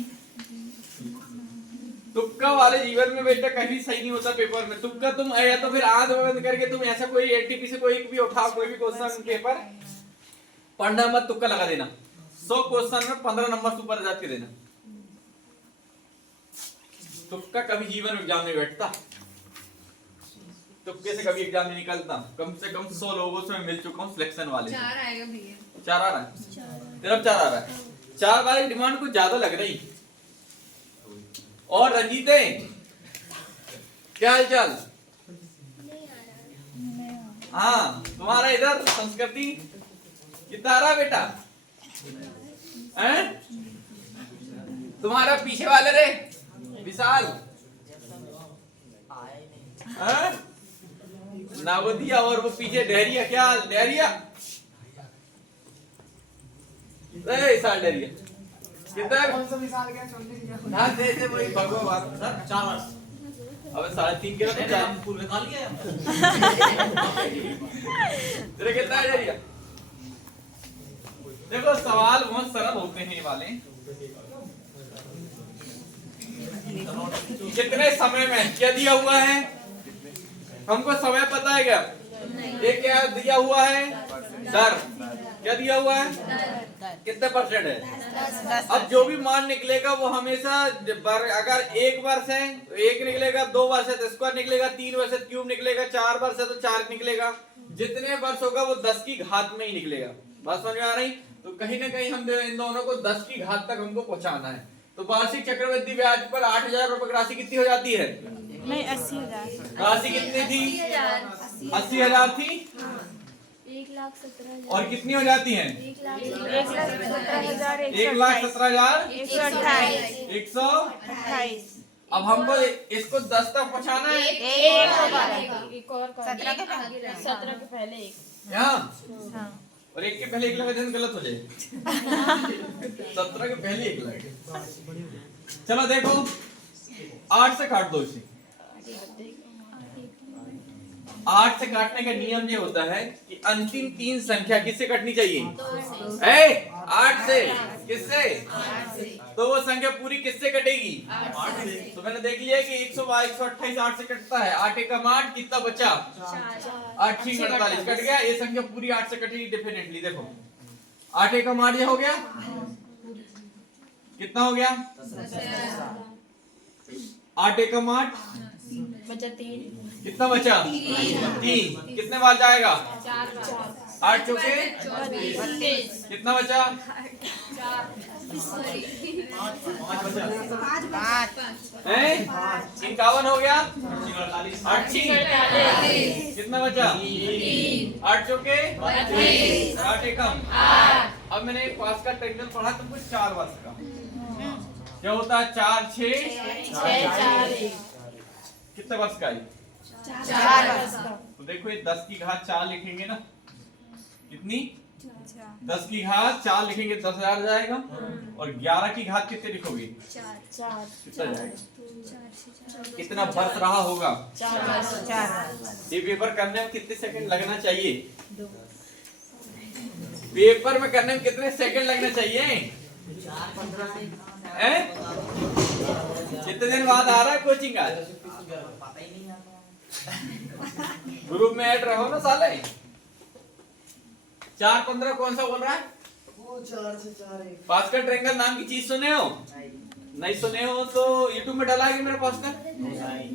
तुक्का वाले जीवन में बेटा कहीं सही नहीं होता पेपर में। तुक्का तुम या तो फिर आंख बंद करके तुम ऐसा कोई एनटीपी से कोई भी उठाओ, कोई भी क्वेश्चन पेपर पढ़ना मत, तुक्का लगा देना। 100 क्वेश्चन में 15 नंबर ऊपर जाके देना। तुक्का कभी जीवन में एग्जाम में बैठता, तुक्के से कभी एग्जाम नहीं निकलता। कम से कम 100 लोगों से मैं मिल चुका हूँ सिलेक्शन वाले। 4 आएगा भैया। 4 आ रहा है? तेरा 4 आ रहा है? 4 वाली डिमांड कुछ ज्यादा लग रही। और रंजीते क्या हाल चाल? हाँ, तुम्हारा इधर संस्कृति कितना आ रहा बेटा? हैं? तुम्हारा पीछे वाले रे विशाल हैं? नागोदिया, और वो पीछे डेरिया, क्या हाल डेरिया? विशाल डेरिया कितना? कौन सा मिसाल क्या चलती है? हाँ दे वही भगवान सर 4 वर्ष। अबे 3.5 के मैंने ना हम पूरे निकाल लिया। तेरे कितना है डेरिया? देखो सवाल बहुत सरल होते हैं ये वाले। कितने समय में क्या दिया हुआ है? हमको समय पता है क्या? ये क्या दिया हुआ है? दर। क्या दिया हुआ है? कितने परसेंट है? अब जो भी मान निकलेगा वो हमेशा अगर 1 वर्ष है तो 1 निकलेगा, 2 वर्ष है तो स्क्वायर निकलेगा, 3 वर्ष है तो क्यूब निकलेगा, 4 वर्ष है तो 4 निकलेगा। जितने वर्ष होगा वो 10 की घात में ही निकलेगा। बात समझ में आ रही? तो कहीं ना कहीं हम इन दोनों को 10 की घात तक हमको पहुंचाना है। तो वार्षिक चक्रवृद्धि ब्याज पर 8,000 रुपए की राशि कितनी हो जाती है? नहीं 80,000। राशि कितनी थी? 80,000 थी। 1,17,000 और कितनी हो जाती है? 1,17,000 1,17,000 128। अब हमको इसको 10 तक पहुंचाना है। एक और 17 के पहले एक। यहाँ हाँ। और 1 के पहले 1 लगा देना गलत हो जाए। 17 के पहले 1 लगा। चलो देखो 8 से काट दो इसे। 8 से काटने का नियम ये होता है कि अंतिम 3 संख्या किससे कटनी चाहिए? 8 से। किससे? तो वो संख्या पूरी किससे कटेगी? 8 से। तो मैंने देख लिया कि 128 8 से कटता है। 8 एकम 8 कितना बचा? 8 6 48 कट गया। ये संख्या पूरी 8 से कटेगी डेफिनेटली। देखो 8 एकम 8 ये हो गया। कितना हो गया? 8 एकम 8 बचा 3। कितना बचा? 3। कितने बार जाएगा? 8 चौके 32। कितना बचा? 51 हो गया। 8 कितना बचा? 8 चौके 8 एकम 8। अब मैंने पास का ट्रायंगल पढ़ा तुमको 4 वर्ष का। क्या होता है? 4 6 कितने वर्ष का है? 4 वर्ष का। तो देखो ये 10 की घात 4 लिखेंगे ना, कितनी? 10 की घात 4 लिखेंगे 10,000 जाएगा। और 11 की घात कितने लिखोगे? 4। कितना जाएगा? कितना वर्ष रहा होगा? 4। ये पेपर करने में कितने सेकंड लगना चाहिए? पेपर में करने में कितने सेकंड लगना चाहिए? 4-15। कितने दिन बाद आ रहा है कोचिंग आज? पता ही नहीं आता। ग्रुप में ऐड रहो ना साले। 4-15 कौन सा बोल रहा है? वो 4 से 4 है। पास्कल ट्रायंगल नाम की चीज सुने हो? नहीं सुने हो तो YouTube में डाला है कि मेरा पास्कल?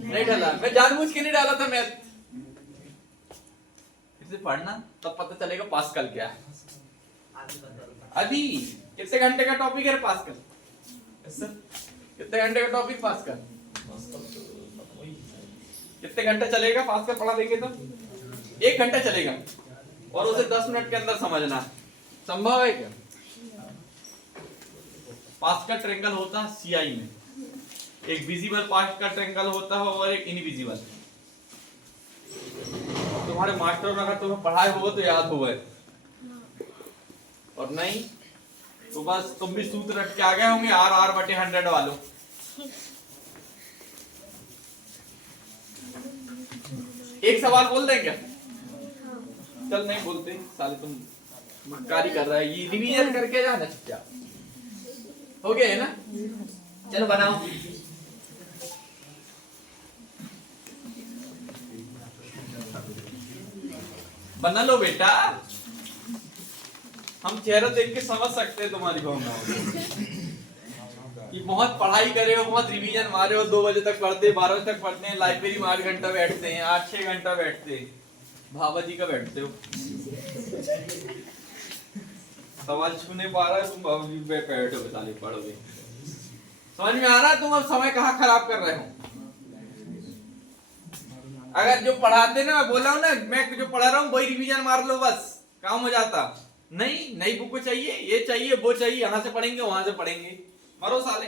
नहीं डाला। मैं जानबूझ के नहीं डाला था। मैं इसे पढ़ना तब पता चलेगा पास्कल क्या है। अभी कितने घंटे का टॉपिक है पास्कल? कितने घंटे का टॉपिक पास्कल? कितने घंटे चलेगा पास्कल पढ़ा देंगे तो? 1 घंटा चलेगा और उसे 10 मिनट के अंदर समझना संभव है क्या? पास्कल ट्रायंगल होता है CI में। एक विजिबल पास्कल ट्रायंगल होता है और एक इनविजिबल। तुम्हारे मास्टर ने अगर तुम्हें पढ़ाए हो तो याद हुआ है, और नहीं तो बस तुम भी सूत्र रट के आ गए होंगे R/100 वालों। एक सवाल बोल दें क्या? चल नहीं बोलते साले, तुम मक्कारी कर रहा है। ये रिवीजन करके जाना चुपचाप। हो गया है ना? चलो बनाओ। बना लो बेटा। हम चेहरा देख के समझ सकते हैं तुम्हारी भावनाओं कि बहुत पढ़ाई करे हो, बहुत रिवीजन मारे हो, 2 बजे तक पढ़ते, 12 बजे तक पढ़ते हैं, लाइब्रेरी में 8 घंटा बैठते हैं, 8-6 घंटा बैठते हैं, भाभा जी का बैठते हो। सवाल छूने पा रहा है तुम भाभा जी पे बैठो साले पढ़ोगे। समझ में आ रहा है तुम अब समय कहाँ खराब कर रहे हो? अगर जो पढ़ाते ना, मैं बोला हूं ना, मैं जो पढ़ा रहा हूँ वही रिवीजन मार लो बस, काम हो जाता। नहीं, नई बुक चाहिए, ये चाहिए, वो चाहिए, यहां से पढ़ेंगे वहां से पढ़ेंगे, मरो साले।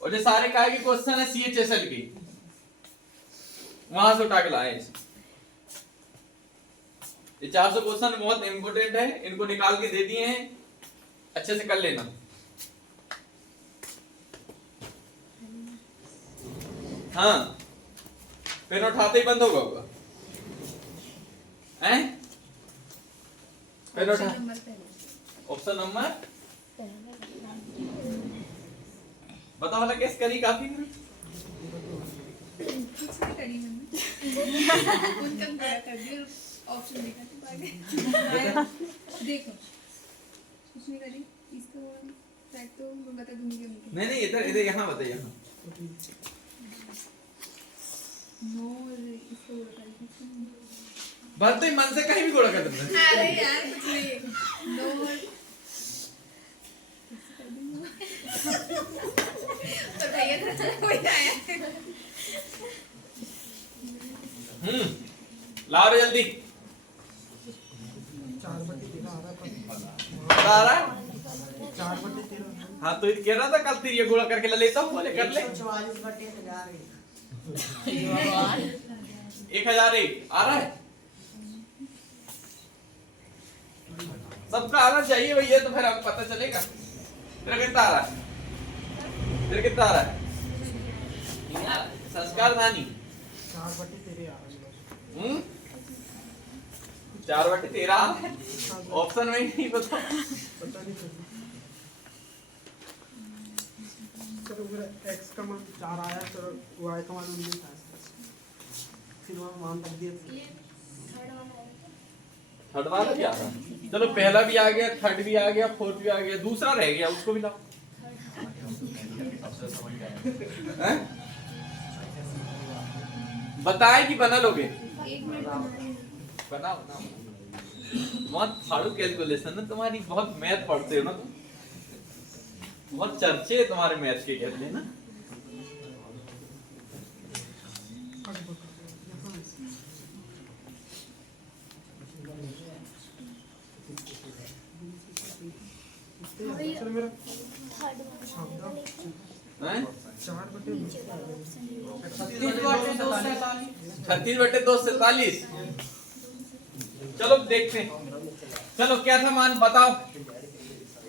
और जो सारे काय के क्वेश्चन है CHSL के, वहां से उठा के लाए। ये 400 क्वेश्चन बहुत इंपोर्टेंट है, इनको निकाल के दे दिए हैं, अच्छे से कर लेना। हाँ, पेन उठाते ही बंद होगा हैं? पेन उठा, ऑप्शन नंबर बताओ वाला केस करी काफी ना? कुछ नहीं करी मैंने उनका पूरा कर दिया ऑप्शन देखा तो आगे देखो कुछ नहीं करी इसका ट्रैक तो मैं बता दूंगी उनको नहीं नहीं इधर इधर यहाँ बताइए यहाँ नो इसका पूरा कर बात तो मन से कहीं भी गोड़ा कर देते हैं। अरे यार कुछ नहीं नो तो भैया तो कोई आया लाओ रे जल्दी 4/13 आ रहा है बता रहा है 4/13 हाँ तो कह रहा था कल तेरी ये गोला करके ले लेता हूँ बोले कर ले 1001 आ रहा है सबका आना चाहिए भैया तो फिर हमको पता चलेगा तेरा कितना आ रहा है तेरा कितना आ रहा है संस्कार था नहीं 4/13 आ रहा है 4/13 ऑप्शन में ही नहीं पता पता नहीं चलो मेरा x का मान 4 आया तो y का मान 19 आया फिर वहाँ मान रख दिया थर्ड वाला भी आ रहा है चलो पहला भी आ गया थर्ड भी आ गया फोर्थ भी आ गया दूसरा रह गया उसको भी लाओ हैं? बताए कि बना लोगे बनाओ बनाओ बहुत फाड़ू कैलकुलेशन है तुम्हारी बहुत मैथ पढ़ते हो ना तुम बहुत चर्चे है तुम्हारे मैथ के कहते हैं ना चलो मेरा हैं? 36/247 चलो देखते हैं चलो क्या था मान बताओ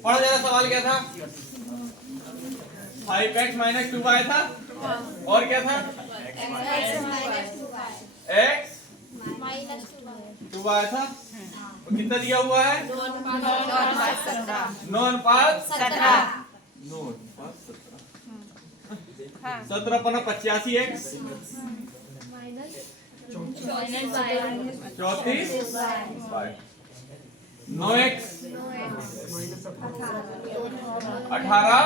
पढ़ जरा सवाल क्या था 5x - 2y था और क्या था x -2y था और कितना दिया हुआ है 9 अनुपात 17 पना 85x 34 9x 18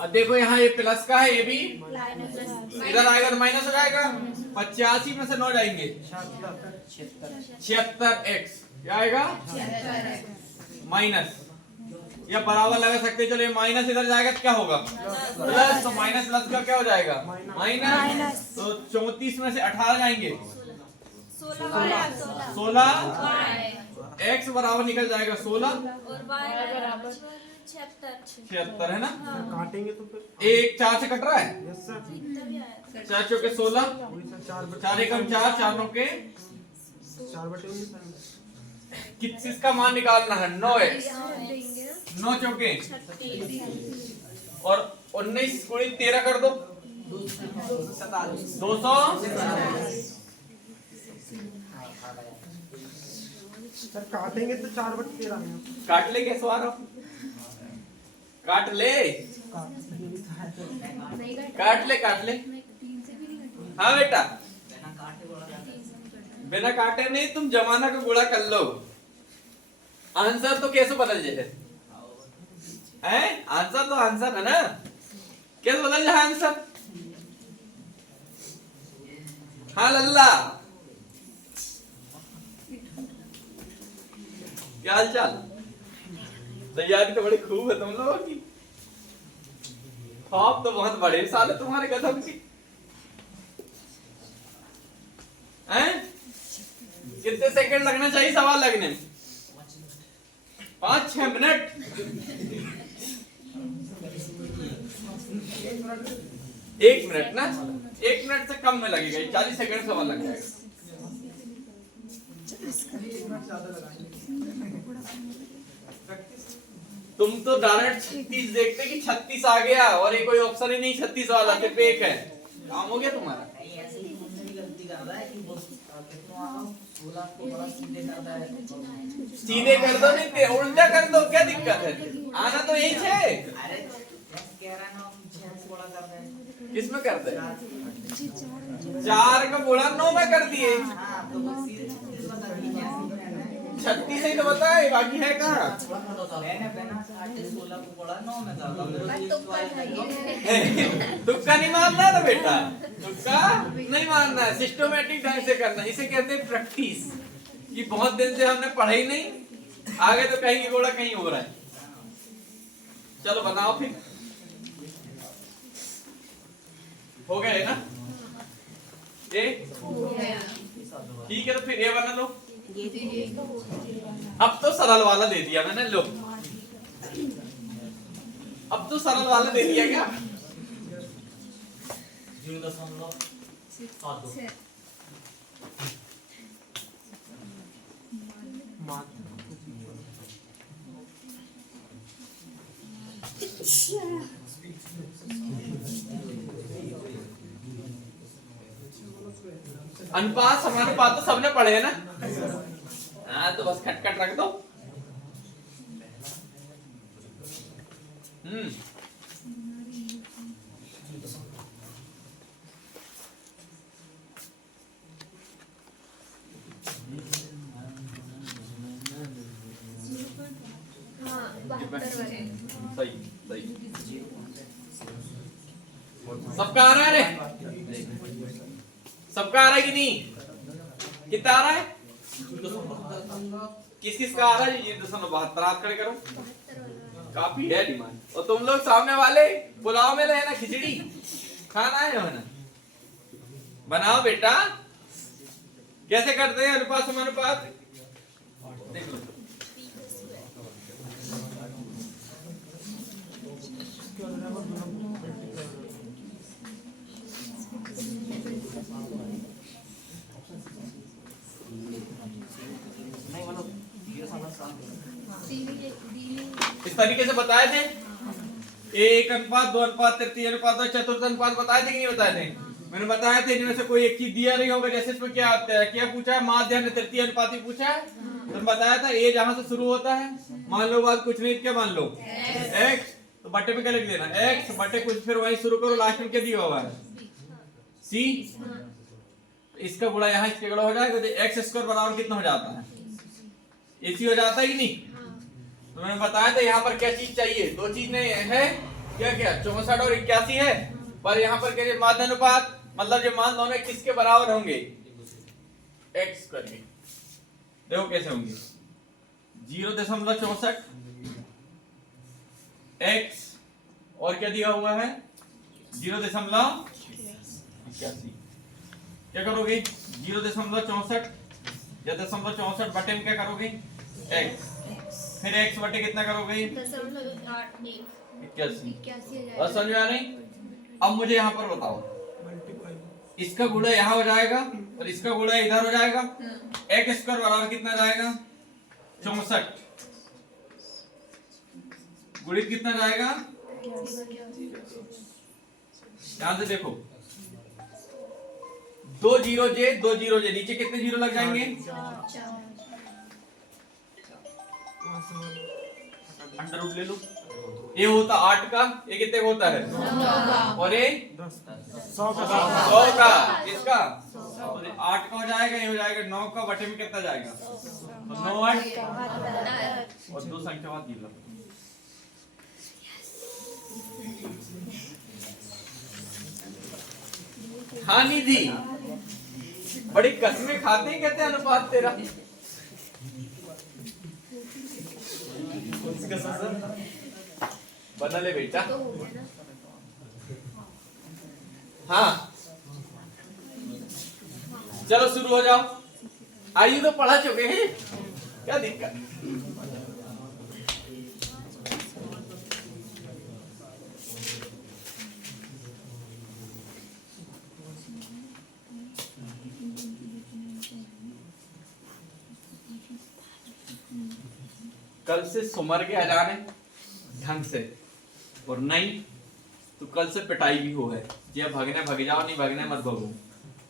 अब देखो यहाँ ये प्लस का है ये भी इधर आएगा तो माइनस हो जाएगा 85 में से 9 जाएंगे 76x क्या आएगा माइनस या बराबर लगा सकते चलो ये माइनस इधर जाएगा तो क्या होगा प्लस तो माइनस प्लस का क्या हो जाएगा माइनस तो 34 में से 18 जाएंगे 16 x बराबर निकल जाएगा 16 76 है ना काटेंगे तो फिर 1 4 से कट रहा है यस सर 4 चौके 16 4 एकम 4 4 9 के 4/19 किसका मान निकालना है 9x 9 चौके और 19 गुणित 13 कर दो 200 सर काटेंगे तो 4/13 आएगा काट ले कैसे आ रहा काट ले काट ले हाँ बेटा बिना काटे नहीं तुम जमाना का गुणा कर लो आंसर तो कैसे बदल जाए हैं आंसर तो आंसर है ना कैसे बदल जाए आंसर हाँ लल्ला क्या हाल चाल तैयारी तो बड़ी खूब है तुम लोगों की ख्वाब तो बहुत बड़े साले तुम्हारे कदम की हैं कितने सेकंड लगना चाहिए सवाल लगने में 5-6 मिनट 1 मिनट ना 1 मिनट से कम में लगेगा 40 सेकंड सवाल लग जाएगा तुम तो डायरेक्ट 36 देखते कि 36 आ गया और ये कोई ऑप्शन ही नहीं 36 वाला सिर्फ एक है काम हो गया तुम्हारा सीधे कर दो नहीं उल्टा कर दो क्या दिक्कत है आना तो यही है किस में करते हैं? 4 का गुणा 9 में कर दिए। 36 ही तो बताए, बाकी है कहाँ? तुक्का नहीं मारना ना बेटा, तुक्का नहीं मारना है, सिस्टमेटिक ढंग से करना। इसे कहते हैं प्रैक्टिस। ये बहुत दिन से हमने पढ़ा ही नहीं, आगे तो कहीं की घोड़ा कहीं हो रहा है। चलो बनाओ फिर, हो गए ना ये? ठीक है, तो फिर ये बना लो। अब तो सरल वाला दे दिया मैंने, लो अब तो सरल वाला दे दिया क्या? 0.72 अनुपात समानुपात तो सबने पढ़े है ना? हाँ, तो बस खटखट रख दो। हाँ 72 वाले। सही सही, सबका आ रहा है रे? सबका आ रहा है कि नहीं? कितना आ रहा है? किस किस का आ रहा है? ये 72 हाथ खड़े करो। 72 वाला। काफी है डिमांड। और तुम लोग सामने वाले पुलाव में लेना, खिचड़ी खाना है जो है ना, बनाओ बेटा। कैसे करते हैं अनुपात समानुपात? देख लो। इस तरीके से बताए थे, 1 अनुपात 2 अनुपात तृतीय अनुपात और चतुर्थ अनुपात बताए थे कि नहीं बताए थे? मैंने बताया था इनमें से कोई एक चीज दिया नहीं होगा। जैसे इसमें क्या पूछा है? माध्य ने तृतीय अनुपात ही पूछा है। तो बताया था ए जहां से शुरू होता है, मान लो बात कुछ नहीं, क्या मान लो? x, तो बट्टे पे क्या लिख देना? x बट्टे कुछ, फिर वहीं शुरू करो, लास्ट में क्या दिया हुआ है? c। इसका गुणा यहाँ इसके गुणा हो जाएगा, तो x स्क्वायर बराबर कितना हो जाता है? ac हो जाता है कि नहीं? तो मैंने बताया था यहाँ पर क्या चीज चाहिए? 2 चीज नहीं है, क्या क्या? 64 और 81 है। पर यहाँ पर क्या माध्य अनुपात, मतलब जो मान दोनों किसके बराबर होंगे? x करके देखो कैसे होंगे। 0.64 x और क्या दिया हुआ है? 0.81। क्या करोगे? 0.64 या 0.64 बटे में क्या करोगे? x। फिर x बटे कितना करोगे? 81। और समझ में आ नहीं? अब मुझे यहाँ पर बताओ, इसका गुणा यहाँ हो जाएगा और इसका गुणा इधर हो जाएगा। x स्क्वायर बराबर कितना जाएगा? 64। गुणित कितना जाएगा? ध्यान से देखो, 2 जीरो जे, 2 जीरो जे, नीचे कितने जीरो लग जाएंगे? अंडर रूट ले लो। ये होता 8 का, ये कितने का होता है? और ये 100 का। इसका 8 का हो जाएगा, ये हो जाएगा 9 का। बटे में कितना जाएगा? तो 9 8 और 2 संख्या बाद गिर लो। हाँ निधि, बड़ी कसमें खाते हैं, कहते हैं अनुपात तेरा। बना ले बेटा। हाँ चलो शुरू हो जाओ। आइए तो पढ़ा चुके हैं, क्या दिक्कत? कल से सुमर के आ जाने ढंग से, और नहीं तो कल से पिटाई भी हो है। या भगने भग जाओ, नहीं भगने मत भगो।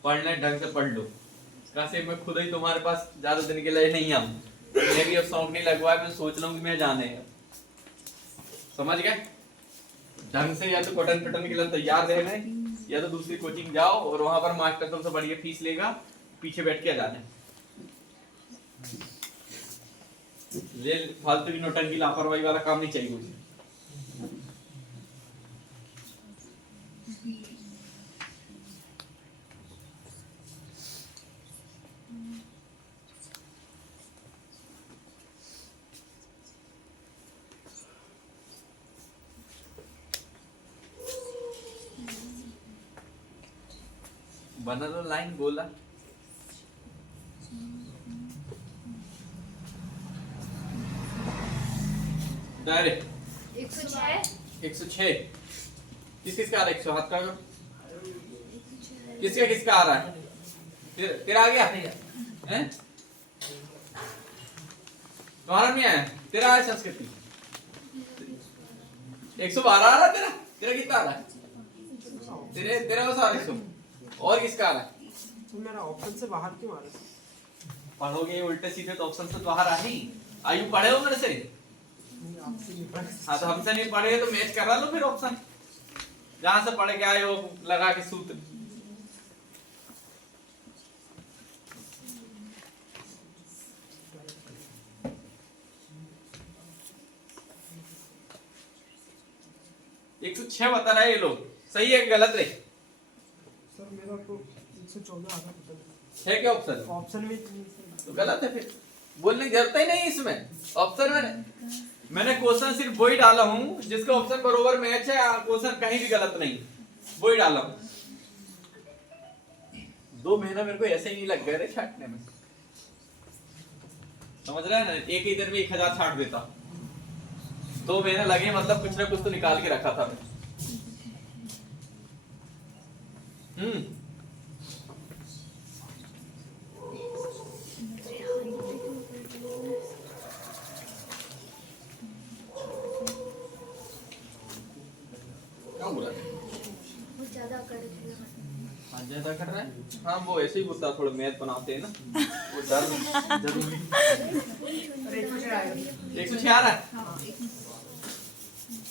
पढ़ने ढंग से पढ़ लो। कैसे मैं खुद ही तुम्हारे पास ज्यादा दिन के लिए नहीं आऊं, मैं भी अब शौक नहीं लगवा है। मैं सोच रहा हूँ कि मैं जाने, समझ गए? ढंग से या तो कटन पटन के लिए तैयार रहना है, या तो दूसरी कोचिंग जाओ और वहां पर मास्टर तुमसे बढ़िया फीस लेगा, पीछे बैठ के आ जाना। ले फालतू की नौटंकी लापरवाही वाला काम नहीं चाहिए मुझे। बना लो लाइन गोला। डायरेक्ट 106 किसका आ रहा है? 100 हाथ का किसका आ रहा है? तेरा आ गया हैं? तुम्हारा नहीं आया, तेरा आया संस्कृति 112 आ रहा है। तेरा कितना आ रहा है? तेरा बस आ रहा है 100। और किसका आ रहा है? तो मेरा ऑप्शन से बाहर क्यों आ रहा है? पढ़ोगे उल्टे सीधे तो ऑप्शन से बाहर आ ही। आयु पढ़े हो मेरे से? नहीं, आपसे नहीं पढ़ा। हाँ तो हमसे नहीं पढ़े तो मैच करा लो फिर ऑप्शन, जहां से पढ़ के आए हो लगा के सूत्र। एक 106 बता रहा है ये लोग, सही है कि गलत रे? सर मेरा तो 114 आ रहा है। है क्या ऑप्शन? ऑप्शन में तो गलत है फिर, बोलने की जरूरत ही नहीं इसमें। ऑप्शन में मैंने क्वेश्चन सिर्फ वही डाला हूं जिसका ऑप्शन बरोबर मैच है, क्वेश्चन कहीं भी गलत नहीं, वही डाला हूं। 2 महीना मेरे को ऐसे ही नहीं लग गए रे छाटने में, समझ रहे हैं ना? एक ही दिन में 1000 छाट देता। 2 महीने लगे, मतलब कुछ ना कुछ तो निकाल के रखा था मैं। ज्यादा कर रहा है। हाँ वो ऐसे ही बोलता, थोड़ा मैथ बनाते हैं ना, वो डर जरूरी। 106 आ रहा है।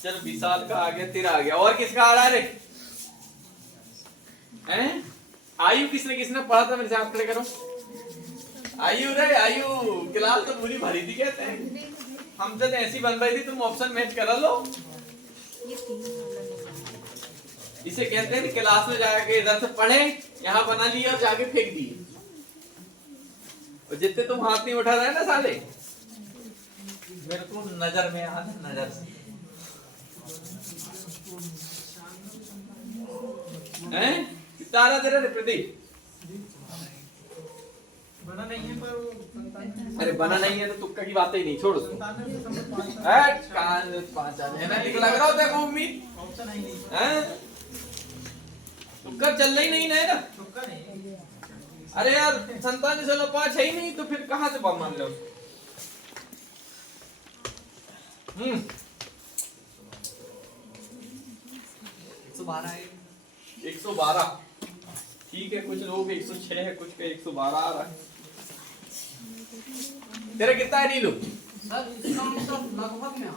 चल विशाल का आ गया, तेरा आ गया। और किसका आ रहा है रे? हैं? आयु किसने पढ़ा था मेरे से? आप खड़े करो। आयु रे, आयु क्लास तो पूरी भरी थी कहते हैं, हमसे तो ऐसी बन रही थी, तुम ऑप्शन मैच करा लो। इसे कहते हैं क्लास में जाके इधर से पढ़े, यहाँ बना लिया और जाके फेंक दिए। और जितने तुम हाथ नहीं उठा रहे ना साले, मेरे को नजर में आ, नजर से हैं? कितना आ रहा तेरा रे प्रदीप? बना नहीं है पर वो 97। अरे बना नहीं है तो तुक्का की बात ही नहीं, छोड़ उसको। 5 है ना, लग रहा होता है को उम्मीद ऑप्शन है नहीं हैं? तुक्का चल ही नहीं ना। तुक्का नहीं। अरे यार 97.5 है ही नहीं तो फिर कहां से बम मान लो? 112 ठीक है। कुछ लोगों के 106 है, कुछ पे 112 आ रहा है। तेरा कितना है नीलू? सर इसका मतलब लगभग में आया।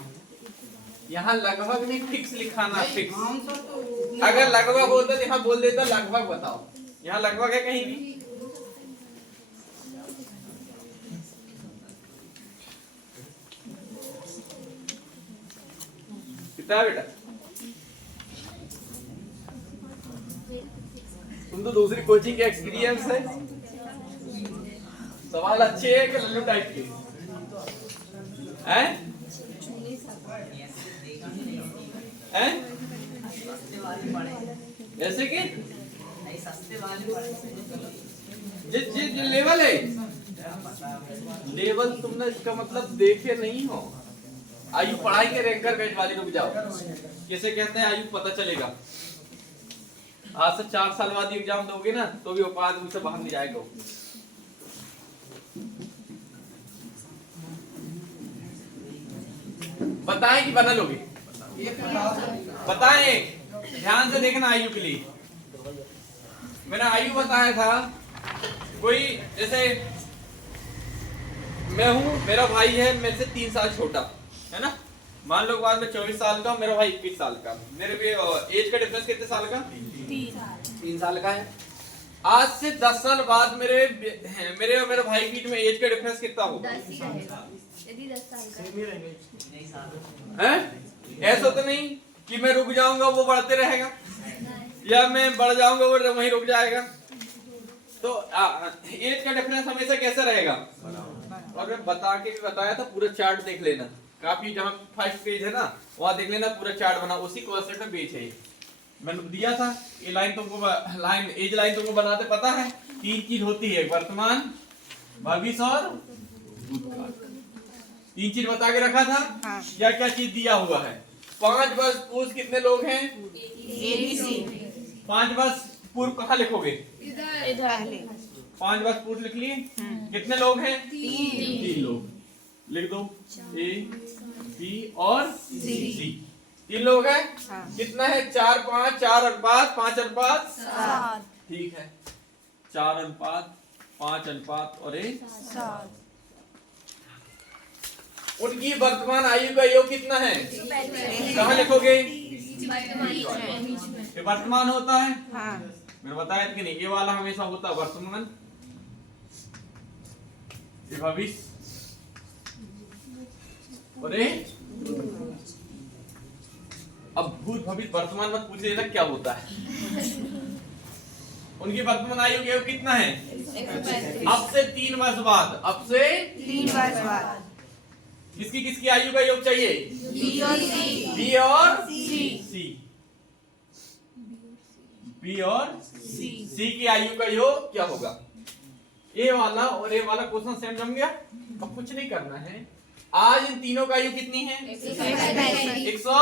यहाँ लगभग में फिक्स लिखाना, फिक्स। आंसर तो अगर लगभग होता तो यहाँ बोल देता लगभग बताओ। यहाँ लगभग है कहीं भी? कितना है बेटा? तुम तो दूसरी कोचिंग के एक्सपीरियंस है। सवाल अच्छे है कि लल्लू टाइप के हैं? हैं? ऐसे कि जिस लेवल है, लेवल तुमने इसका मतलब देखे नहीं हो। आयु पढ़ाई के रैंकर गैज वाले रुक जाओ, किसे कहते हैं आयु पता चलेगा। आज से 4 साल बाद एग्जाम दोगे ना तो भी औकात उनसे बाहर नहीं जाएगा। बताएं कि बना लोगे? बताएं, ध्यान से देखना आयु के लिए। मैंने आयु बताया था, कोई जैसे मैं हूं, मेरा भाई है मेरे से 3 साल छोटा है ना। मान लो बाद में 24 साल का, मेरा भाई 21 साल का। मेरे भी एज का डिफरेंस कितने साल का? 3 साल का है। आज से 10 साल बाद मेरे और मेरे भाई के बीच में एज का डिफरेंस कितना होगा? 10 ही रहेगा यदि 10 साल का सेम ही रहेंगे। हैं? ऐसा तो नहीं कि मैं रुक जाऊंगा वो बढ़ते रहेगा, या मैं बढ़ जाऊंगा वो वहीं रुक जाएगा। तो एज का डिफरेंस हमेशा कैसा रहेगा? और मैं बता के भी बताया था, पूरा चार्ट देख लेना, काफी जहाँ फर्स्ट पेज है ना वहाँ देख लेना, पूरा चार्ट बना, उसी कॉन्सेप्ट में पेज है। मैंने दिया था ये लाइन तुमको, लाइन एज लाइन तुमको बनाते पता है 3 चीज होती है, वर्तमान, भविष्य और भूतकाल। 3 चीज बता के रखा था। क्या क्या चीज दिया हुआ है? 5 वर्ष पूर्व कितने लोग हैं? 5 वर्ष पूर्व कहाँ लिखोगे? इधर 5 वर्ष पूर्व लिख लिए। कितने लोग हैं? 3 लोग लिख दो, ए बी और सी। 3 लोग हैं। कितना है? 4 5 4 अनुपात 5 अनुपात 7। ठीक है, 4 अनुपात 5 अनुपात और 7। उनकी वर्तमान आयु का योग कितना है? कहाँ लिखोगे? ये वर्तमान होता है। मैंने बताया कि नहीं, ये वाला हमेशा होता है वर्तमान, ये भविष्य और ये अब भूत भविष्य वर्तमान मत पूछ लेना क्या होता है। उनकी वर्तमान आयु का योग कितना है? अब से 3 वर्ष बाद, अब से 3 वर्ष बाद किसकी किसकी आयु का योग चाहिए? बी और सी। बी और सी। सी। बी और सी की आयु का योग क्या होगा? ए वाला और ए वाला क्वेश्चन सेम जम गया। अब कुछ नहीं करना है। आज इन तीनों का आयु कितनी है? 100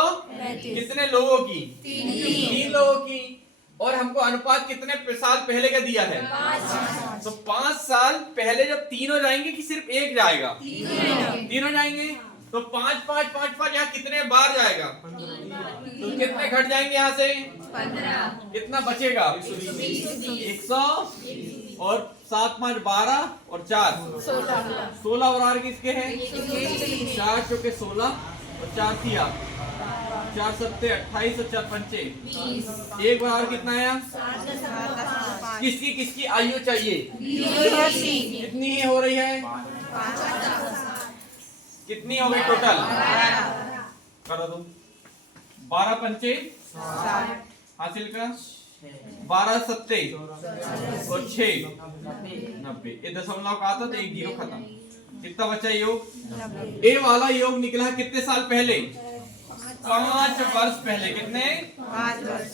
कितने लोगों की? 3 लोगों की। और हमको अनुपात कितने साल पहले का दिया है? 5। तो 5 साल पहले जब 3 हो जाएंगे कि सिर्फ 1 जाएगा? 3 हो जाएंगे। तो 5 5 5 5 यहाँ कितने बार जाएगा? तो कितने घट जाएंगे यहाँ से? 15। कितना बचेगा? 100 और 7 5 12 और 4 16 और आर किसके हैं? 4 चौके 16 और 4 तिया 4 सत्ते 28 और 4 पंचे 1 बराबर कितना है? किसकी किसकी आयु चाहिए? कितनी ही हो रही है? कितनी हो गई टोटल? करो दो। 12 पंचे हासिल का 12 सत्ते और 6 90। ये दशमलव का आता तो 1 0 खत्म। कितना बचा योग? ए वाला योग निकला कितने साल पहले? 5 वर्ष पहले। कितने? 5 वर्ष।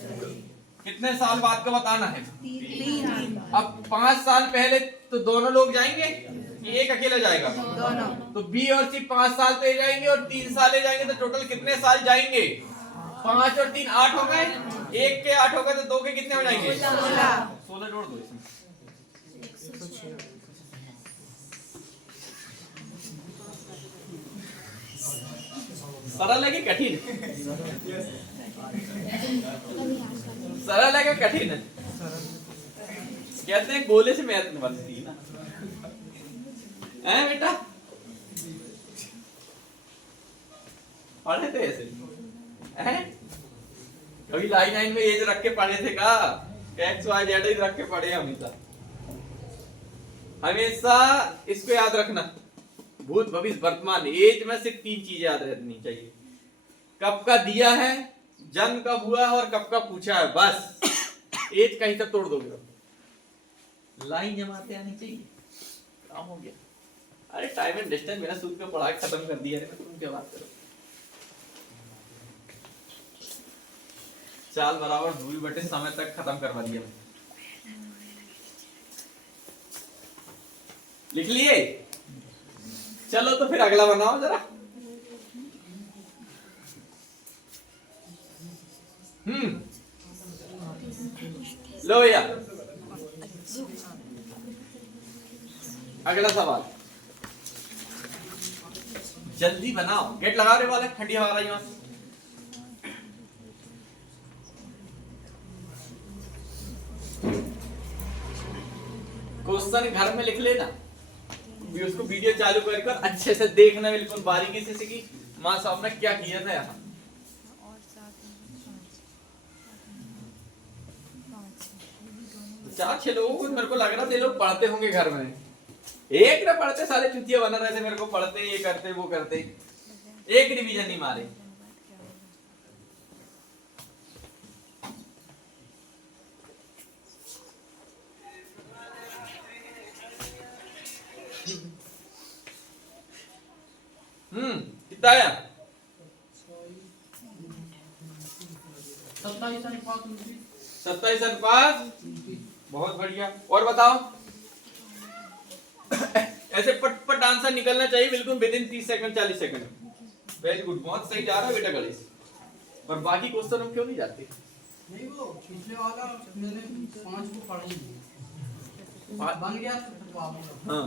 कितने साल बाद का बताना है? 3। अब 5 साल पहले तो दोनों लोग जाएंगे कि एक अकेला जाएगा? दोनों। तो बी और सी 5 साल पे जाएंगे और 3 साल ले जाएंगे, तो टोटल कितने साल जाएंगे? 5 और 3 8 हो गए। 1 के 8 हो गए तो 2 के कितने हो जाएंगे? 16 जोड़ दो इसमें। सरल है कि कठिन? सरल है कि कठिन है? कहते हैं गोले से मैथ बनती है ना, हैं बेटा? पढ़े थे ऐसे हैं? कभी लाइन में एज रख के पढ़े थे का? एक्स वाई जेड रख के पढ़े हमेशा। हमेशा इसको याद रखना, भूत भविष्य वर्तमान। एज में सिर्फ 3 चीजें याद रहनी चाहिए। कब का दिया है, जन्म कब हुआ है और कब का पूछा है, बस। एज का ही तब तोड़ दोगे। लाइन जमाते आनी चाहिए, काम हो गया। अरे टाइम एंड डिस्टेंस मेरा सूत्र पे पढ़ा के खत्म कर दिया है, तुम क्या बात करो। चाल बराबर दूरी बटे समय तक खत्म करवा दिया। लिख लिए? चलो तो फिर अगला बनाओ जरा। लो भैया, अगला सवाल जल्दी बनाओ। गेट लगा रहे वाले, ठंडी हवा रही वहां से। क्वेश्चन घर में लिख लेना, उसको वीडियो चालू कर अच्छे से देखना, बिल्कुल बारीकी से कि माँ साहब ने क्या किया था यहाँ। 4-6 लोगों को मेरे को लग रहा था ये लोग पढ़ते होंगे घर में। एक ना पढ़ते, सारे चुतिया बना रहे थे मेरे को, पढ़ते ये करते वो करते, एक डिवीजन नहीं मारे। कितना आया? 27 अनुपात। बहुत बढ़िया। और बताओ, ऐसे पट पट आंसर निकलना चाहिए बिल्कुल with in 30 second 40 second. Very good, बहुत सही जा रहा है बेटा गणेश। पर बाकी क्वेश्चन हम क्यों नहीं जाते? नहीं वो पिछले वाला मैंने 5 को पढ़ा ही नहीं, बन गया तो हाँ,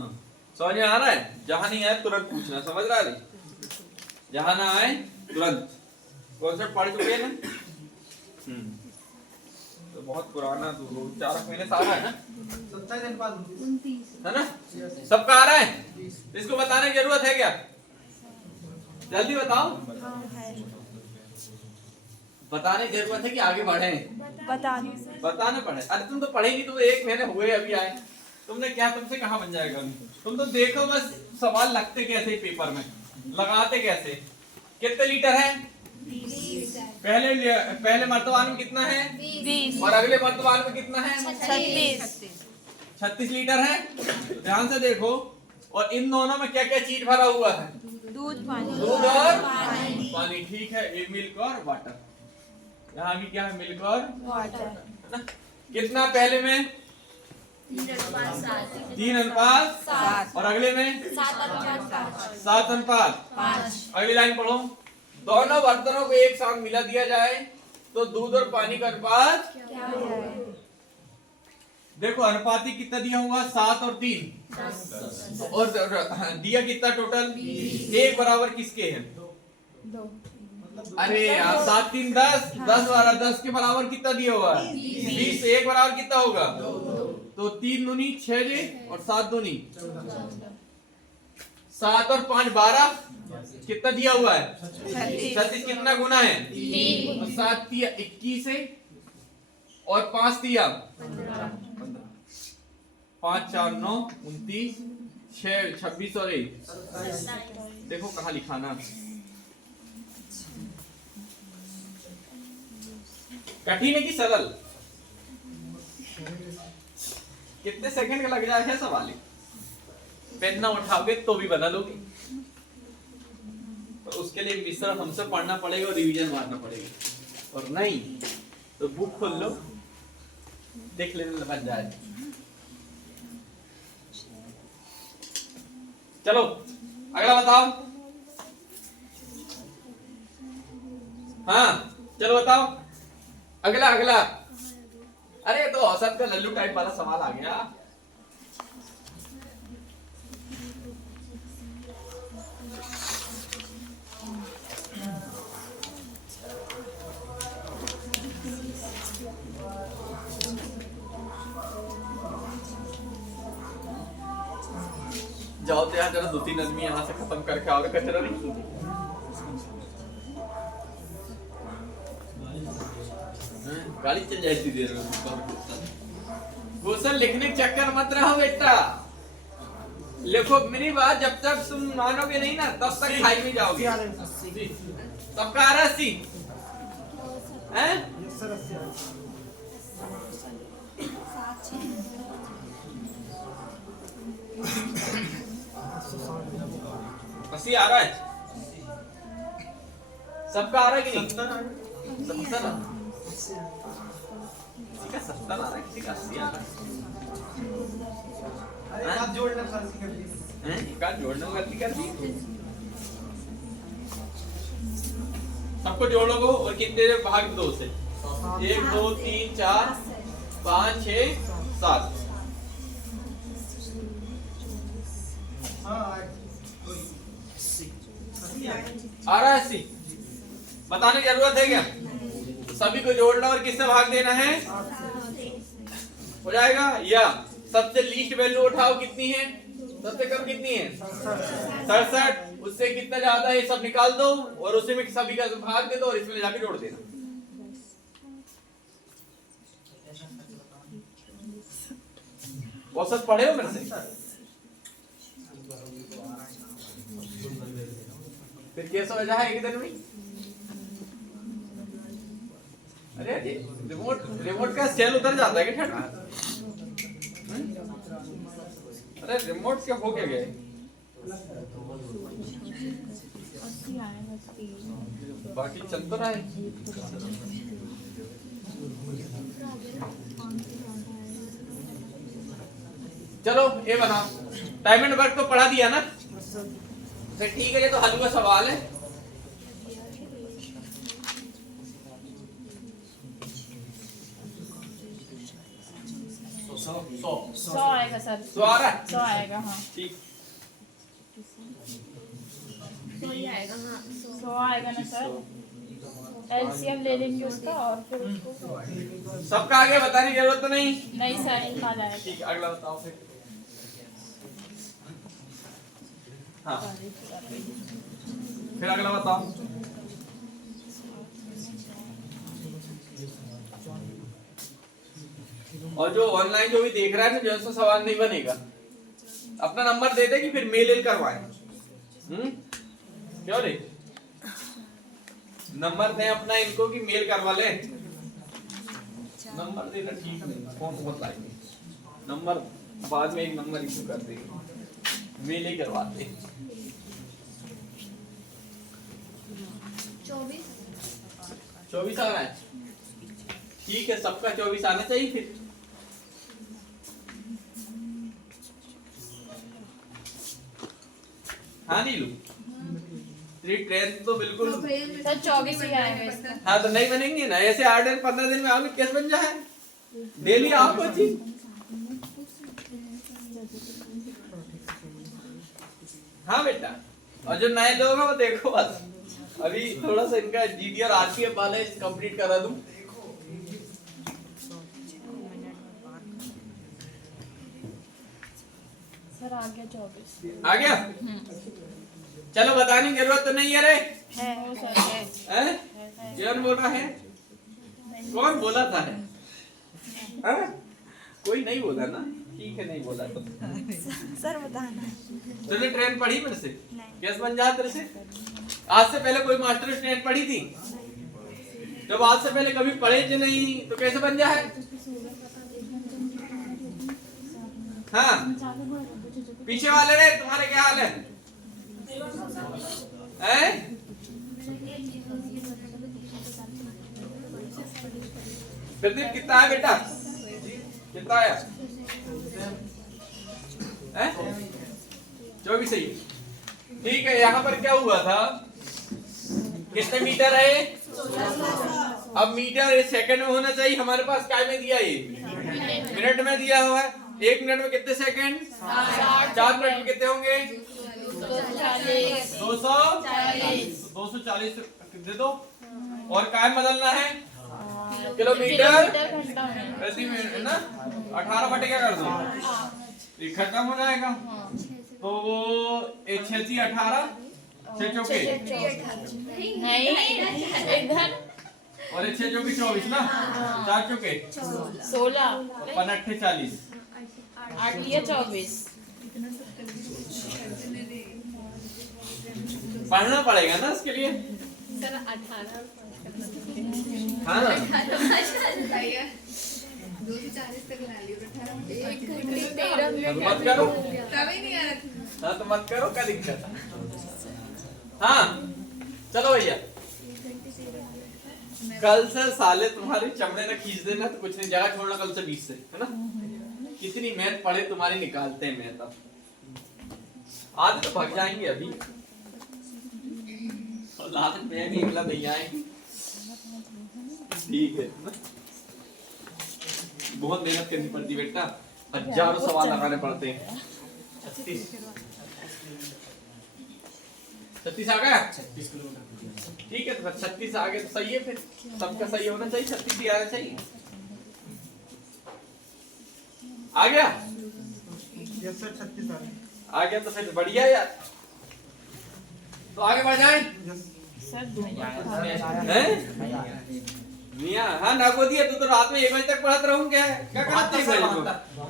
समझ में आ रहा है? जहां नहीं आए तुरंत पूछना, समझ रहा है? जहां ना आए तुरंत। कॉन्सेप्ट पढ़ चुके हैं ना? तो बहुत पुराना, तो 4 महीने सारा है ना? 27 अनुपात 29 है ना? सबका आ रहा है? इसको बताने की जरूरत है क्या? जल्दी बताओ। बताने की जरूरत है कि आगे बढ़े? बताने पड़े। अरे तुम तो पढ़े नहीं, तुम 1 महीने हुए अभी आए, तुमने क्या, तुमसे कहाँ बन जाएगा? तुम तो देखो बस सवाल लगते कैसे पेपर में, लगाते कैसे। कितने लीटर है? 20 पहले मर्तबान में कितना है? 20 और अगले मर्तबान में कितना है? 36 लीटर है। ध्यान से देखो। और इन दोनों में क्या क्या चीज भरा हुआ है? दूध पानी। दूध और पानी। ठीक है, एक मिल्क और वाटर। यहाँ भी क्या है? मिल्क और वाटर। कितना पहले में? 3 अनुपात 7। और अगले में 7 अनुपात 5। अगली लाइन पढ़ो। दोनों बर्तनों को एक साथ मिला दिया जाए तो दूध और पानी का अनुपात क्या है? देखो अनुपाती कितना दिया हुआ? 7 और 3। और दिया कितना टोटल? 1 बराबर किसके है? 2। अरे यार 7 3 10, 10 12, 10 के बराबर कितना दिया हुआ है? 20। 1 बराबर कितना होगा? 2। तो 3 दूनी 6 और 7 दूनी 7 और 5 12। कितना दिया हुआ है? 36। कितना गुना है? 3। 7 तिया 21 है और 5 तिया 15। 5 4 9 29, 6 26 और 1। देखो कहाँ लिखाना। कठिन है कि सरल? कितने सेकंड का लग जाएगा सवाल? पेन ना उठाओगे तो भी बना लोगे। तो उसके लिए मिश्रण हमसे पढ़ना पड़ेगा और रिवीजन मारना पड़ेगा। और नहीं तो बुक खोल लो, देख लेने बन जाए। चलो अगला बताओ। हाँ चलो बताओ अगला। अरे तो औसत का लल्लू टाइप वाला सवाल आ गया। जाओ तो यहाँ जरा 2-3 आदमी यहाँ से खत्म करके आओगे कचरा नहीं। गाड़ी चल जाती देर में। क्वेश्चन लिखने के चक्कर मत रहो बेटा। लिखो मेरी बात, जब तक तुम मानोगे नहीं ना तब तक खाई में जाओगे। तब का 80 हैं? 80 आ रहा है? सबका आ रहा है कि नहीं? 70 किसी का 70 आ रहा है, किसी का 80 आ रहा है। अरे आप जोड़ना गलती कर दी हैं? एक आध जोड़ने में गलती कर दी। सबको जोड़ोगे और कितने भाग 2 से? 1 2 3 4 5 6 7। आ रहा है 80? बताने की जरूरत है क्या? सभी को जोड़ना और किससे भाग देना है? हो जाएगा। या सबसे लीस्ट वैल्यू उठाओ, कितनी है? सबसे कम कितनी है? 67। उससे कितना ज्यादा है सब निकाल दो और उसी में सभी का भाग दे दो और इसमें जाके जोड़ देना। औसत पढ़े हो मेरे से? फिर कैसा वजह है एक दिन में? अरे रिमोट का सेल उतर जाता है क्या छठ? अरे रिमोट क्या हो गया? बाकी चल तो रहा है। चलो ये बनाओ। टाइम एंड वर्क तो पढ़ा दिया ना? फिर ठीक है, ये तो हल का सवाल है। सौ आएगा सर। 100 आ रहा है? 100 आएगा हाँ। ठीक। तो ये आएगा हाँ 100 आएगा ना सर। एलसीएम ले लेंगे उसका और फिर उसको। सबका आगे बताने की जरूरत तो नहीं? नहीं सर एक आ जाएगा। ठीक, अगला बताओ फिर। हाँ फिर अगला बताओ। और जो ऑनलाइन जो भी देख रहा है ना, जो सा सवाल नहीं बनेगा, अपना नंबर दे दे कि फिर मेल करवाएं। क्यों रे? नंबर दें अपना इनको कि मेल करवा ले। नंबर देना ठीक है, कौन को बताएंगे? नंबर बाद में एक नंबर इशू कर देंगे, मेल ही करवाते। 24 आ रहा है? ठीक है, सबका 24 आना चाहिए फिर। हाँ नीलू, तेरी ट्रेन तो बिल्कुल सर 24 ही आएगा इसका। हाँ तो नहीं बनेंगे ना ऐसे 8 दिन 15 दिन में आओगे कैसे बन जाए? डेली आओ कोचिंग। हाँ बेटा, और जो नए लोग हैं वो देखो बस, अभी थोड़ा सा इनका जीडी और आरपीएफ वाले कंप्लीट करा दूं। सर आ गया 24। आ गया? चलो बताने की जरूरत तो नहीं है रे? है सर हैं? जॉन बोल रहा है? कौन बोला था? हैं? कोई नहीं बोला ना? ठीक है, नहीं बोला तो। सर बताना। तूने ट्रेन पढ़ी मेरे से? कैसे बन जा तेरे से? आज से पहले कोई मास्टर ट्रेन पढ़ी थी? जब आज से पहले कभी पढ़े थे नहीं तो कैसे बन जाए? हाँ, पीछे वाले रे तुम्हारे क्या हाल है? हैं? प्रदीप कितना है बेटा? कितना आया? 24 सही। ठीक है, यहाँ पर क्या हुआ था? कितने मीटर है? अब मीटर एक सेकंड में होना चाहिए, हमारे पास क्या में दिया है? मिनट में दिया हुआ है। 1 मिनट में कितने सेकंड? 4 मिनट में कितने होंगे? 240 दे दो। और कायम बदलना है किलोमीटर प्रति मिनट है ना? 18 बटे क्या कर दो? ये खत्म हो जाएगा। तो वो 6 18 6 चौके नहीं इधर और 6 चौके 24 ना? 4 चौके 16 5 40 8 या 24। पढ़ना पड़ेगा ना इसके लिए। सर 18 हाँ 240 तक ला लियो 18 1 घंटे 13 मिनट मत करो। तभी नहीं आ रहा। हाँ तो मत करो, क्या दिक्कत है? हाँ चलो भैया, कल से साले तुम्हारे चमड़े ना खींच देना तो कुछ नहीं, जगह छोड़ना कल से 20 से, है ना? कितनी मैथ पढ़े तुम्हारी निकालते हैं मैथ। अब आधे तो भाग जाएंगे अभी, और लास्ट में भी अगला नहीं आएंगे। ठीक है ना? बहुत मेहनत करनी पड़ती बेटा, हजारों सवाल लगाने पड़ते हैं। 36 आ गया? 36 किलोमीटर। ठीक है, तो 36 आ गया तो सही है, फिर सबका सही होना चाहिए, 36 ही आना चाहिए। आ गया? यस सर 36 आ रहे हैं। आ गया तो फिर बढ़िया यार, तो आगे बढ़ जाए। यस सर हैं? मियां हाँ ना को दिया तो रात में 1 बजे तक पढ़त रहूं क्या करते हैं?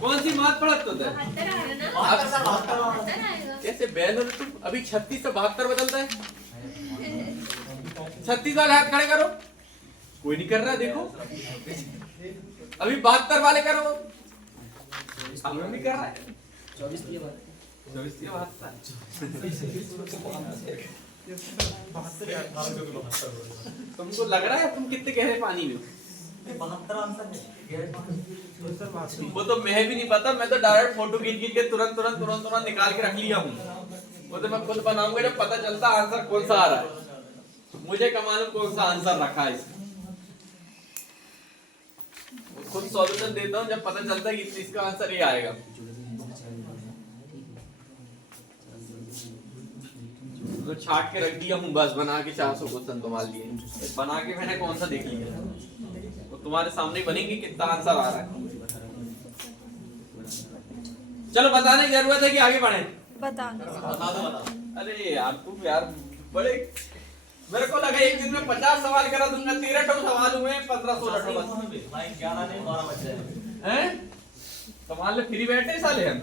कौन सी बात पढ़त तो था? 72 आएगा ना, आप 72 आएगा। कैसे बैन हो तुम? अभी 36 से 72 बदलता है। 36 वाले हाथ खड़े करो। कोई नहीं कर रहा देखो। अभी 72 वाले करो। हम लोग नहीं कर रहा है। 24 की बात। 24 की बात। तुमको लग रहा है तुम कितने गहरे पानी में? 72 आंसर है। वो तो मैं भी नहीं पता, मैं तो डायरेक्ट फोटो खींच के तुरंत निकाल के रख लिया हूँ। वो तो मैं खुद बनाऊंगा जब पता चलता आंसर कौन सा आ रहा है। मुझे कमालूम कौन सा आंसर रखा है इसमें। खुद सॉल्यूशन देता हूँ जब पता चलता है कि इसका आंसर ये आएगा। तो छाट के रख दिया हूँ बस, बना के 400 क्वेश्चन तुम्हारे लिए बना के मैंने कौन सा देख लिया। वो तुम्हारे सामने ही बनेंगे कितना आंसर आ रहा है। चलो बताने की जरूरत है कि आगे बढ़े? बता दो। अरे यार तुम यार बड़े, मेरे को लगा एक दिन में 50 सवाल करा दूंगा। 13 सवाल हुए 15-16 बस। भाई 11 नहीं 12 बच जाए हैं? तुम्हारे फ्री बैठे साले हम।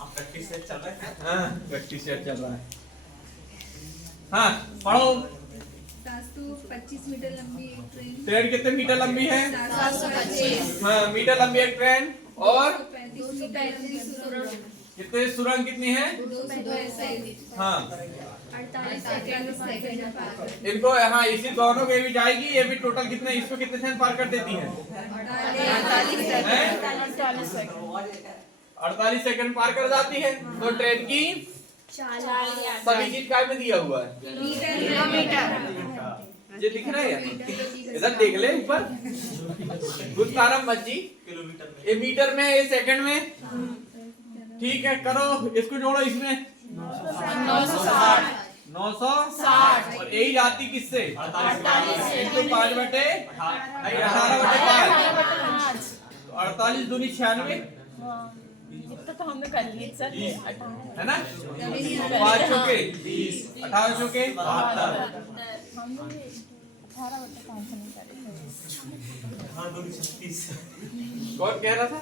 आप प्रैक्टिस से चल रहे हैं। हाँ प्रैक्टिस सेट चल रहा है। हाँ पढ़ो। 725 मीटर लंबी एक ट्रेन, ट्रेन कितने मीटर लंबी है? 725, हाँ मीटर लंबी एक ट्रेन। और 235 सुरंग, कितने सुरंग कितनी है? 235, हाँ 48 सेकंड में पार कर, इनको हाँ इसी दोनों को ये भी जाएगी, ये भी टोटल कितने, इसको कितने सेकंड पार कर देती है? 48 सेकंड पार कर जाती है। तो ट्रेन की सभी चीज काय में दिया हुआ है? ये दिख रहा है इधर देख ले ऊपर। गुस्तारम मच्छी ये मीटर में, ये सेकंड में। ठीक है करो, इसको जोड़ो इसमें 960 और यही जाती किससे? 5/5 48 दूनी 96 तो हमने कर लिए सर। है ना? 5 चौके 20, 18 चौके 72। हमने 18/5 नहीं करे। हां 236 कौन कह रहा था?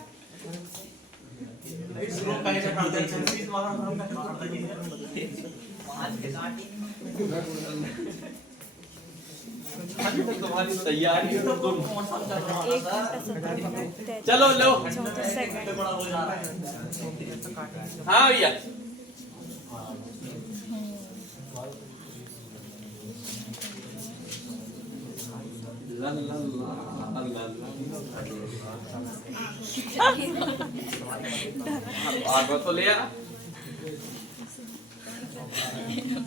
शुरू का है 36 मारा हम का जी 5 के 60 तुम्हारी तैयारी है तो कौन सा चल रहा है सर? चलो लो। सेकंड बड़ा हो जा रहा है। हाँ भैया आगे तो ले आ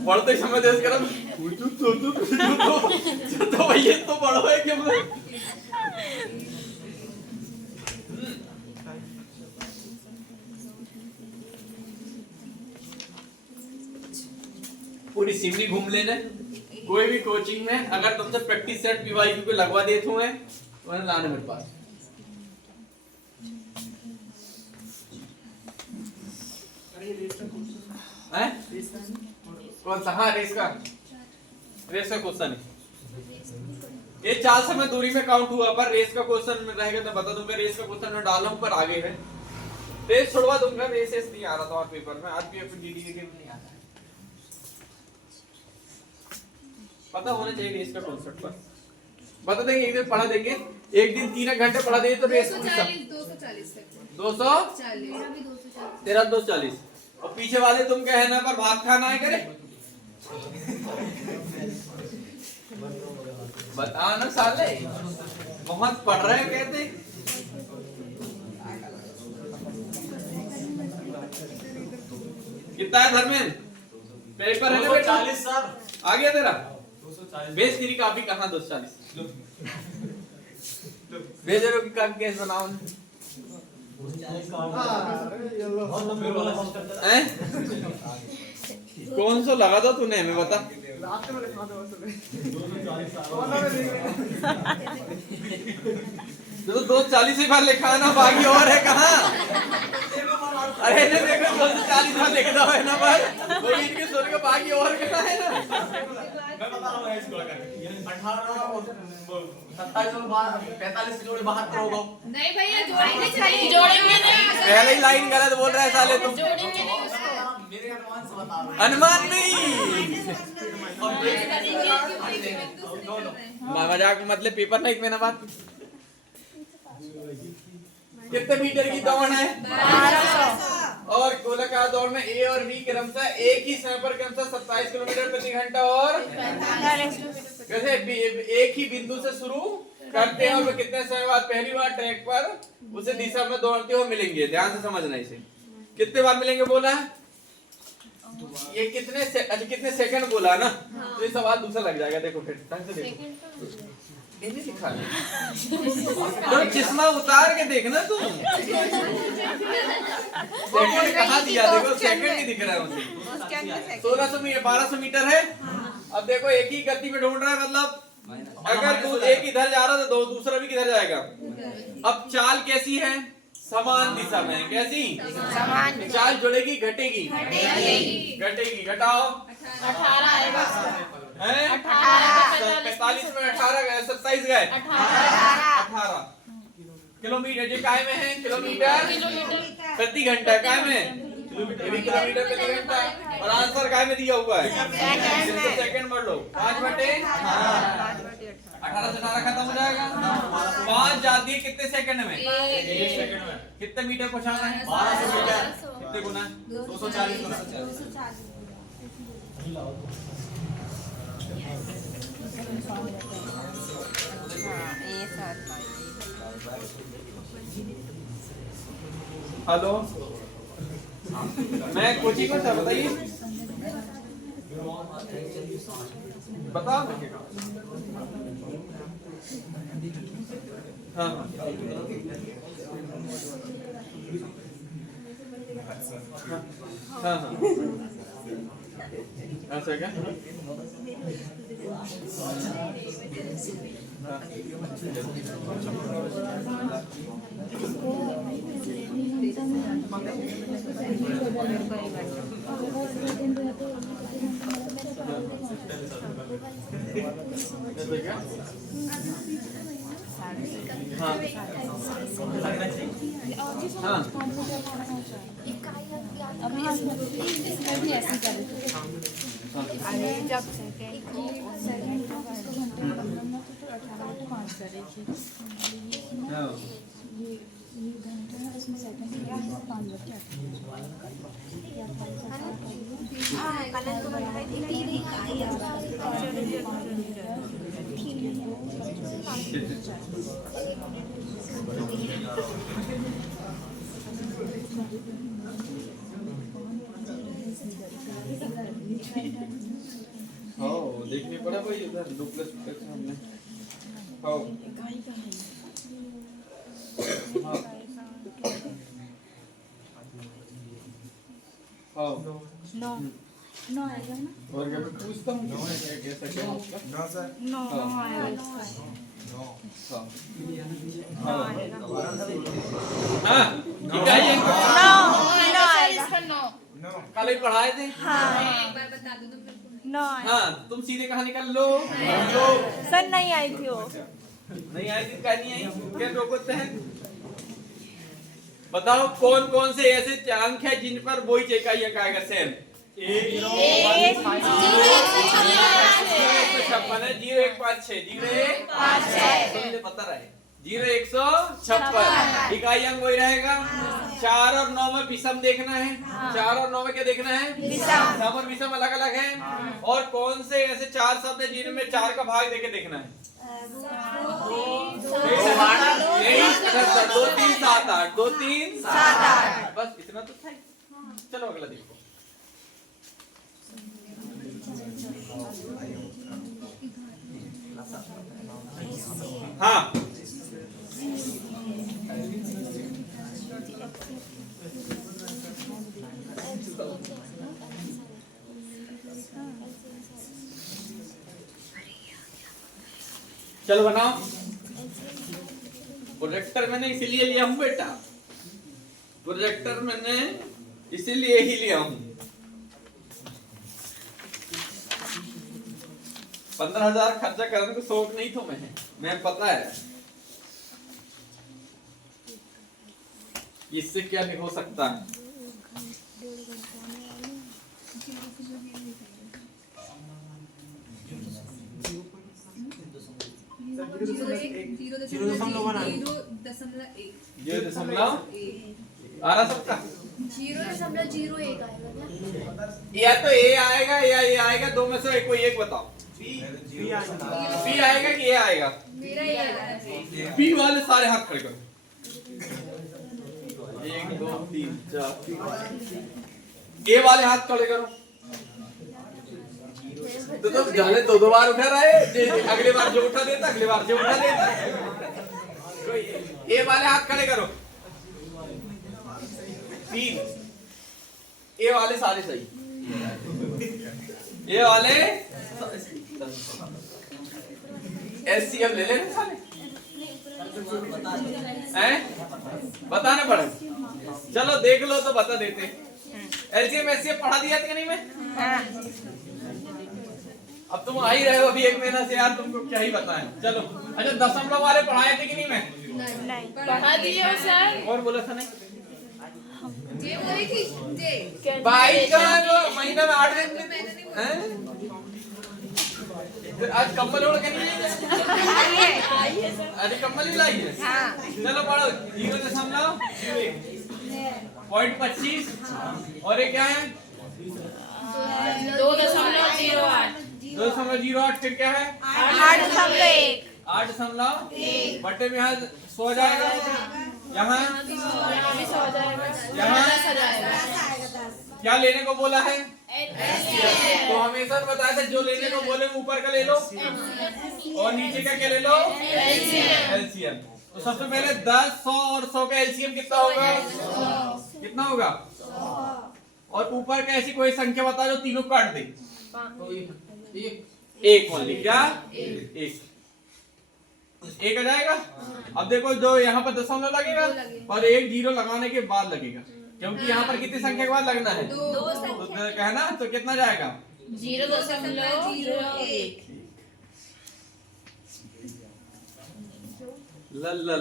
पढ़ते समय देश करा तो भैया तो बड़ो है कि पूरी सिवनी घूम लेना। कोई भी कोचिंग में अगर तुमसे प्रैक्टिस सेट पीवाईक्यू पे लगवा देते हुए तो लाने मेरे पास। हैं? कौन सा? हाँ रेस का क्वेश्चन है ये 4 समय दूरी में काउंट हुआ, पर रेस का क्वेश्चन में रहेगा तो बता दूंगा। रेस का क्वेश्चन में डाला हूं पर आगे है, रेस छुड़वा दूंगा। रेस नहीं आ रहा था और पेपर में, आज भी अपनी डीडी के नहीं आता है। पता होना चाहिए रेस का कॉन्सेप्ट पर। बता देंगे एक दिन पढ़ा देंगे, एक दिन 3 घंटे पढ़ा देंगे तो रेस 240 तक 240 तेरा 240 और पीछे वाले तुम कहना पर भात खाना है करे बता ना साले, बहुत पढ़ रहे हैं कहते। कितना है धर्मेंद्र? पेपर है ना बेटा? 240 सर आ गया तेरा? 240 बेस तेरी काफी कहाँ 240? बेजरो की काफी कैसे बनाओ? कौन सा लगा था तूने हमें बता? तो 240 ही बार लिखा है ना, बाकी और है कहाँ? अरे ने देखो 240 बार लिख दो है ना पर, वही इनके सुन के बाकी और कहाँ है ना? मैं बता रहा हूँ ऐसे गुणा करके 18 और 27 और 45 से जोड़े 72 होगा। नहीं भैया जोड़ेंगे चाहिए जोड़ेंगे नहीं। पहले ही लाइन गलत बोल रहा है साले तुम। जोड़ेंगे नहीं उसको। मेरे अनुमान से बता रहा हूँ। अनुमान नहीं, मजाक मतलब पेपर ना एक महीना बाद। कितने मीटर की दौड़ है? 1200। और गोलाकार दौड़ में ए और बी क्रमशः एक ही समय पर क्रमशः 27 किलोमीटर प्रति घंटा और कैसे एक ही बिंदु से शुरू करते हैं और वे कितने समय बाद पहली बार ट्रैक पर उसे दिशा में दौड़ते हुए मिलेंगे। ध्यान से समझना इसे। कितने बार मिलेंगे बोला? ये कितने सेकंड बोला ना, तो ये सवाल दूसरा लग जाएगा। देखो फिर ढंग से देखो, इन्हें लिखा है तो चश्मा उतार के देखना तुम। सेकंड कहाँ दिया? देखो सेकंड नहीं दिख रहा है उसे। 1600 मीटर 1200 मीटर है। अब देखो एक ही गति में ढूंढ रहा है, मतलब अगर तू एक इधर जा रहा है तो दूसरा भी किधर जाएगा। अब चाल कैसी है? समान दिशा में। कैसी? समान। चाल जुड़ेगी घटेगी? घटेगी। घटाओ 18 आएगा। हैं? 45 में 18 गए, 27 गए, 18 किलोमीटर। जो काय में है? किलोमीटर प्रति घंटा। काय में? किलोमीटर प्रति घंटा। और आंसर काय में दिया हुआ है? सेकंड बढ़ लो। 5/18 से 18 खत्म हो जाएगा। 5 जाती है कितने सेकंड में? 1 सेकंड में। कितने मीटर पहुंचाना है? 1200 मीटर। कितने गुना? 240 गुना। हेलो, मैं कोचिंग में था, बताइए। बता हाँ हाँ हाँ ऐसा क्या? हाँ हाँ अभी इसमें भी ऐसे कर अरे जब सेकंड को सेकंड को उसको घंटे में 15 मिनट तो 18 को 5 कर रही थी। ये घंटे में इसमें सेकंड क्या है? 5 बजे हाँ कलर को बनाई देखने पड़ा भाई इधर डुप्लेक्स हमने। नो आएगा ना? और क्या पूछता हूँ कैसा क्या नो सर नो आएगा। हाँ ठीक है ये कल ही पढ़ाए थे। एक बार बता दो तो फिर नो हाँ तुम सीधे कहाँ निकल लो। सर नहीं आई थी वो। नहीं आई थी? क्या नहीं आई? क्या रोकते हैं? बताओ कौन कौन से ऐसे अंक है जिन पर वही चेकाइया का आएगा सेम? 0156 है 0156 मुझे पता रहे 0156 इकाई अंक वही रहेगा। 4 और 9 में विषम देखना है। 4 और 9 में क्या देखना है? विषम और विषम अलग अलग है। और कौन से ऐसे 4 शब्द है जिनमें 4 का भाग देके देखना है? 2 3 7 8 2 3 7 8 बस इतना तो था। चलो अगला देखो। हाँ चलो बनाओ। प्रोजेक्टर मैंने इसीलिए लिया हूं बेटा, प्रोजेक्टर मैंने इसीलिए ही लिया हूं। 15,000 खर्चा करने को शौक नहीं तो मैं पता है इससे क्या भी हो सकता है। जीरो दशमलव वन आएगा। 0.1 आ रहा सबका 0.01 आएगा ना? या तो ए आएगा या ये आएगा, दो में से कोई एक बताओ। बी आएगा। बी आएगा कि ए आएगा? मेरा ये आएगा। बी वाले सारे हाथ खड़े करो। 1 2 3 4। ए वाले हाथ खड़े करो। तो तुम जाने दो बार उठा रहे, अगली बार जो उठा देता, अगली बार जो उठा देता। ए वाले हाथ खड़े करो। 3। ए वाले सारे सही। ए वाले एचसीएफ ले लेने साले हैं, बताने पड़े। चलो देख लो तो बता देते। एलसीएम एचसीएफ पढ़ा दिया था कि नहीं मैं? अब तुम आ ही रहे हो अभी 1 महीना से यार, तुमको क्या ही बताएं। चलो अच्छा, दशमलव वाले पढ़ाए थे कि नहीं मैं? नहीं पढ़ा दिए हो सर। और बोला था नहीं? जे बोली थी जे 22 का जो महीना में 8 दिन हैं? आज कंबल ओढ़ के नहीं आए? अरे कंबल ही लाई है। चलो पढ़ो। 0.25 और ये क्या है? 2.08 2.08 फिर क्या है? 8.1 8.1 बटे में यहाँ 100 जाएगा, यहाँ भी सो जाएगा, यहाँ 10 हो जाएगा। क्या लेने को बोला है? तो हमेशा बताया था जो लेने को बोले ऊपर का ले लो और नीचे का क्या ले लो? एलसीएम। तो सबसे पहले 10, 100 और 100 का एलसीएम कितना होगा? कितना होगा? और ऊपर का ऐसी कोई संख्या बता जो तीनों काट दे। एक ओनली, क्या? एक आ जाएगा। अब देखो जो यहाँ पर दशमलव लगेगा और 1 0 लगाने के बाद लगेगा, क्योंकि यहाँ पर कितनी संख्या के बाद लगना है? तो कहना तो कितना जाएगा? 0.01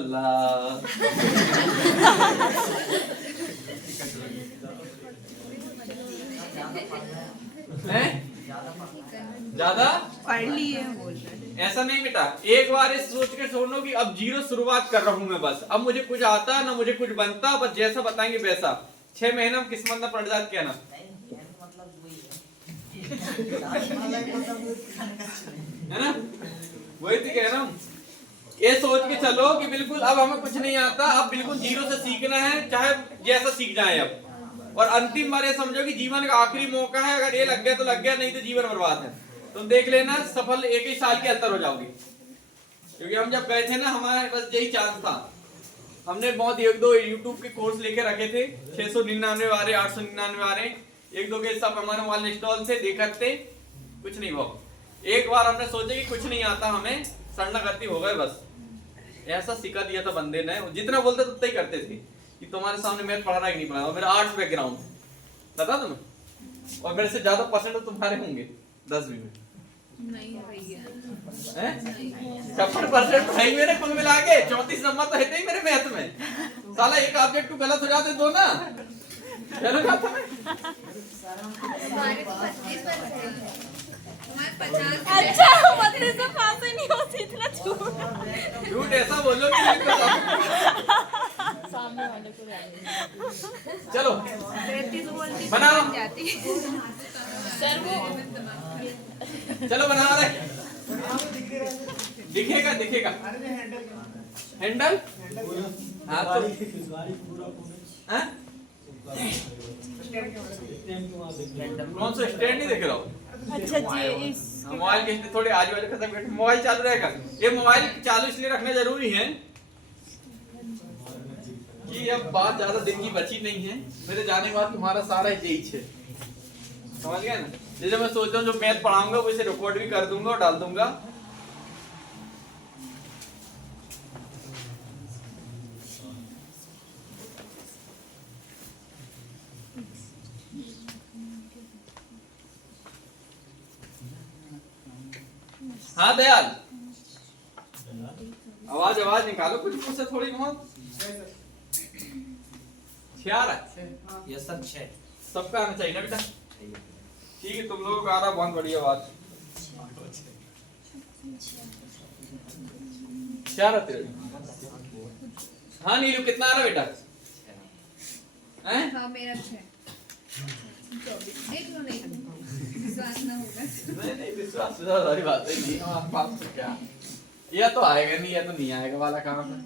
ला हैं? ज्यादा पढ़ लिए बोल ऐसा नहीं बेटा, एक बार इस सोच के छोड़ो कि अब 0 शुरुआत कर रहा हूं मैं, बस अब मुझे कुछ आता ना मुझे कुछ बनता, बस जैसा बताएंगे वैसा। 6 महीने में किस्मत में पड़ जात क्या ना, है ना? वही तो कह रहा हूँ। ये सोच के चलो कि बिल्कुल अब हमें कुछ नहीं आता, अब बिल्कुल 0 से सीखना है, चाहे जैसा सीख जाए अब। और अंतिम बार ये समझो कि जीवन का आखिरी मौका है, अगर ये लग गया तो लग गया, नहीं तो जीवन बर्बाद है। तुम देख लेना सफल 1 ही साल के अंदर हो जाओगे। क्योंकि हम जब गए थे ना, हमारे बस यही चांस था। हमने बहुत 1-2 यूट्यूब के कोर्स लेके रखे थे, 699 वाले, 899 वाले, 1-2 के सब हमारे मोबाइल इंस्टॉल से देखते, कुछ नहीं हुआ। एक बार हमने सोचा कि कुछ नहीं आता हमें, शरणागति हो गए बस। ऐसा सिखा दिया था बंदे ने, जितना बोलते उतना ही करते थे कि तुम्हारे सामने मैथ पढ़ाना ही नहीं पढ़ाना। मेरा आर्ट्स बैकग्राउंड बता तुम्हें, और मेरे से ज्यादा परसेंट तो तुम्हारे होंगे 10वीं में। नहीं है भैया, 56% भाई मेरे कुल मिला के 34 नंबर तो है ही मेरे मैथ में। साला एक ऑब्जेक्ट गलत हो जाते दो ना, चलो था मैं हमारे तो 25% है। हमारे 50 अच्छा मतलब से पास ही नहीं होती, इतना झूठ झूठ ऐसा बोलो कि सामने वाले को चलो 33 बोलती बनाओ। बन जाती सर वो चलो बना रहे, दिखेगा दिखेगा हैंडल। हाँ तो हाँ? कौन सा स्टैंड नहीं देख रहा हूँ? अच्छा जी इस मोबाइल के थोड़े आजू बाजू खत्म बैठे, मोबाइल चालू रहेगा। ये मोबाइल चालू इसलिए रखना जरूरी है कि अब बात ज्यादा दिन की बची नहीं है, मेरे जाने के बाद तुम्हारा सारा यही है, समझ गए ना? जैसे मैं सोच रहा हूँ जो मैथ पढ़ाऊंगा वो इसे रिकॉर्ड भी कर दूंगा और डाल दूंगा। हाँ दयाल, आवाज निकालो कुछ मुंह से थोड़ी बहुत। 6 आ रहा है? यस सर 6 सबका आना चाहिए ना बेटा। ठीक है, तुम लोगों का आ रहा, बहुत बढ़िया बात। 6 आ रहा तेरे? हाँ नीलू, कितना आ रहा बेटा? हैं? हाँ मेरा 6 देख लो, नहीं विश्वास ना होगा। नहीं विश्वास से सारी बात है नहीं, हमारे पास तो क्या, या तो आएगा नहीं या तो नहीं आएगा वाला काम है।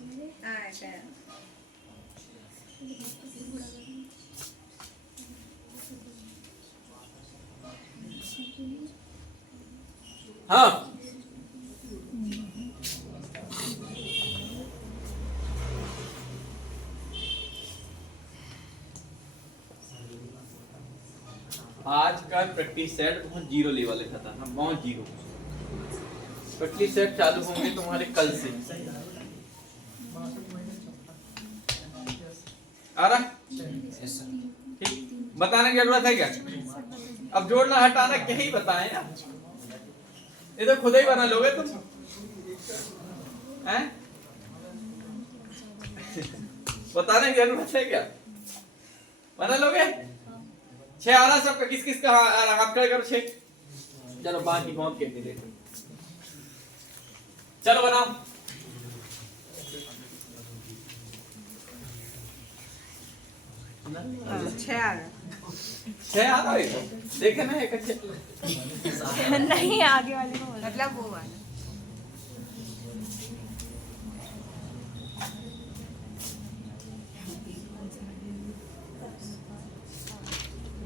हाँ आज का प्रैक्टिस सेट बहुत जीरो लेवल लिखा था ना, बहुत जीरो। प्रैक्टिस सेट चालू होंगे तुम्हारे कल से। आ रहा? ठीक, बताने की जरूरत है क्या? अब जोड़ना हटाना क्या ही बताएं यार, ये तो खुद ही बना लोगे तुम हैं? बताने की जरूरत है क्या? बना लोगे? 6 आ रहा सबका, किस किस का आ रहा? हाथ खड़े करो 6। चलो बाकी बहुत कहते देते, चलो बनाओ। 6 आ रहा 6 आ रहा है, देखे ना एक अच्छे। नहीं, आगे वाले को मतलब वो वाला।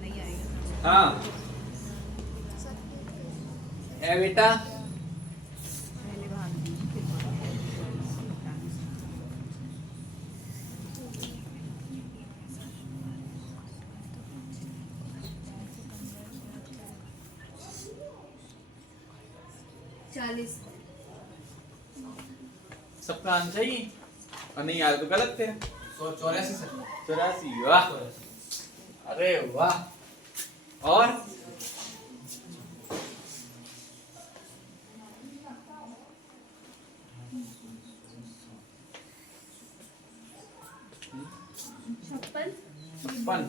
नहीं आएगा। हाँ ए बेटा, पहले भाग सबका आना चाहिए और नहीं यार तो गलत थे। 84 सर 84, वाह, अरे वाह। और छप्पन,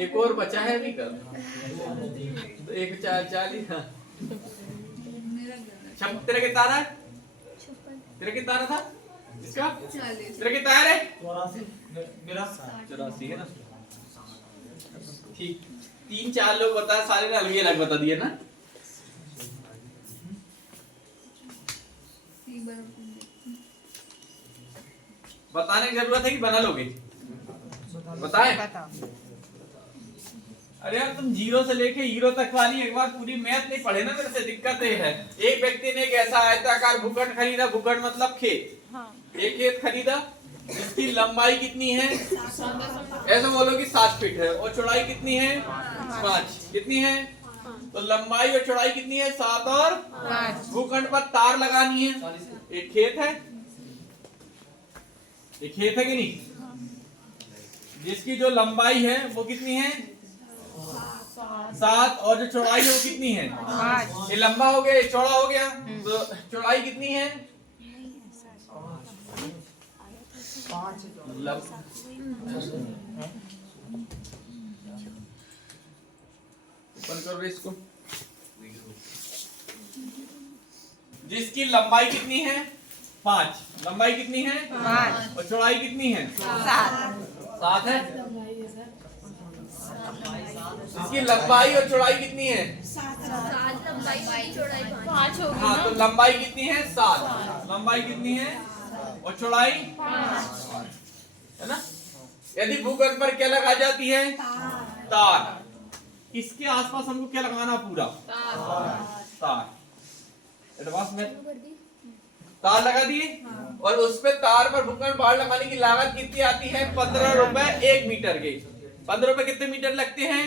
एक और बचा है अभी कर, तो एक 40। तेरे कितना आ रहा है? तेरे कितना आ रहा था इसका? 40। तेरे कितना आ रहा है? 84 है ना। ठीक, 3-4 लोग बताए, सारे ने अलग अलग बता दिए ना। बताने की जरूरत है कि बना लोगे? बताएं। अरे यार तुम जीरो से लेके हीरो तक वाली एक बार पूरी मैथ नहीं पढ़े ना, मेरे से दिक्कत ये है। एक व्यक्ति ने एक ऐसा आयताकार भूखंड खरीदा, भूखंड मतलब खेत। एक खेत खरीदा, इसकी लंबाई कितनी है? ऐसा बोलो कि 7 फीट है, और चौड़ाई कितनी है? 5। कितनी है? तो लंबाई और चौड़ाई कितनी है? 7 और 5। भूखंड पर तार लगानी है। एक खेत है, एक खेत है कि नहीं, जिसकी जो लंबाई है वो कितनी है? 7, और जो चौड़ाई है वो कितनी है? 5। ये लंबा हो गया, ये चौड़ा हो गया, तो चौड़ाई कितनी है? 5। ओपन करो इसको। जिसकी लंबाई कितनी है? 5। लंबाई कितनी है? 5। और चौड़ाई कितनी है? 7 है। इसकी लंबाई और चौड़ाई कितनी है? 7 लंबाई, चौड़ाई 5 होगी। हाँ, तो लंबाई कितनी है? 7। लंबाई कितनी है? और चौड़ाई 5 है ना। यदि भूखंड पर क्या लगा जाती है? तार। इसके आसपास हमको क्या लगाना? पूरा तार। एडवांस में तार लगा दिए, और उस पे तार पर भूखंड बाढ़ लगाने की लागत कितनी आती है? 15 रुपए 1 मीटर के। 15 रुपए कितने मीटर लगते हैं?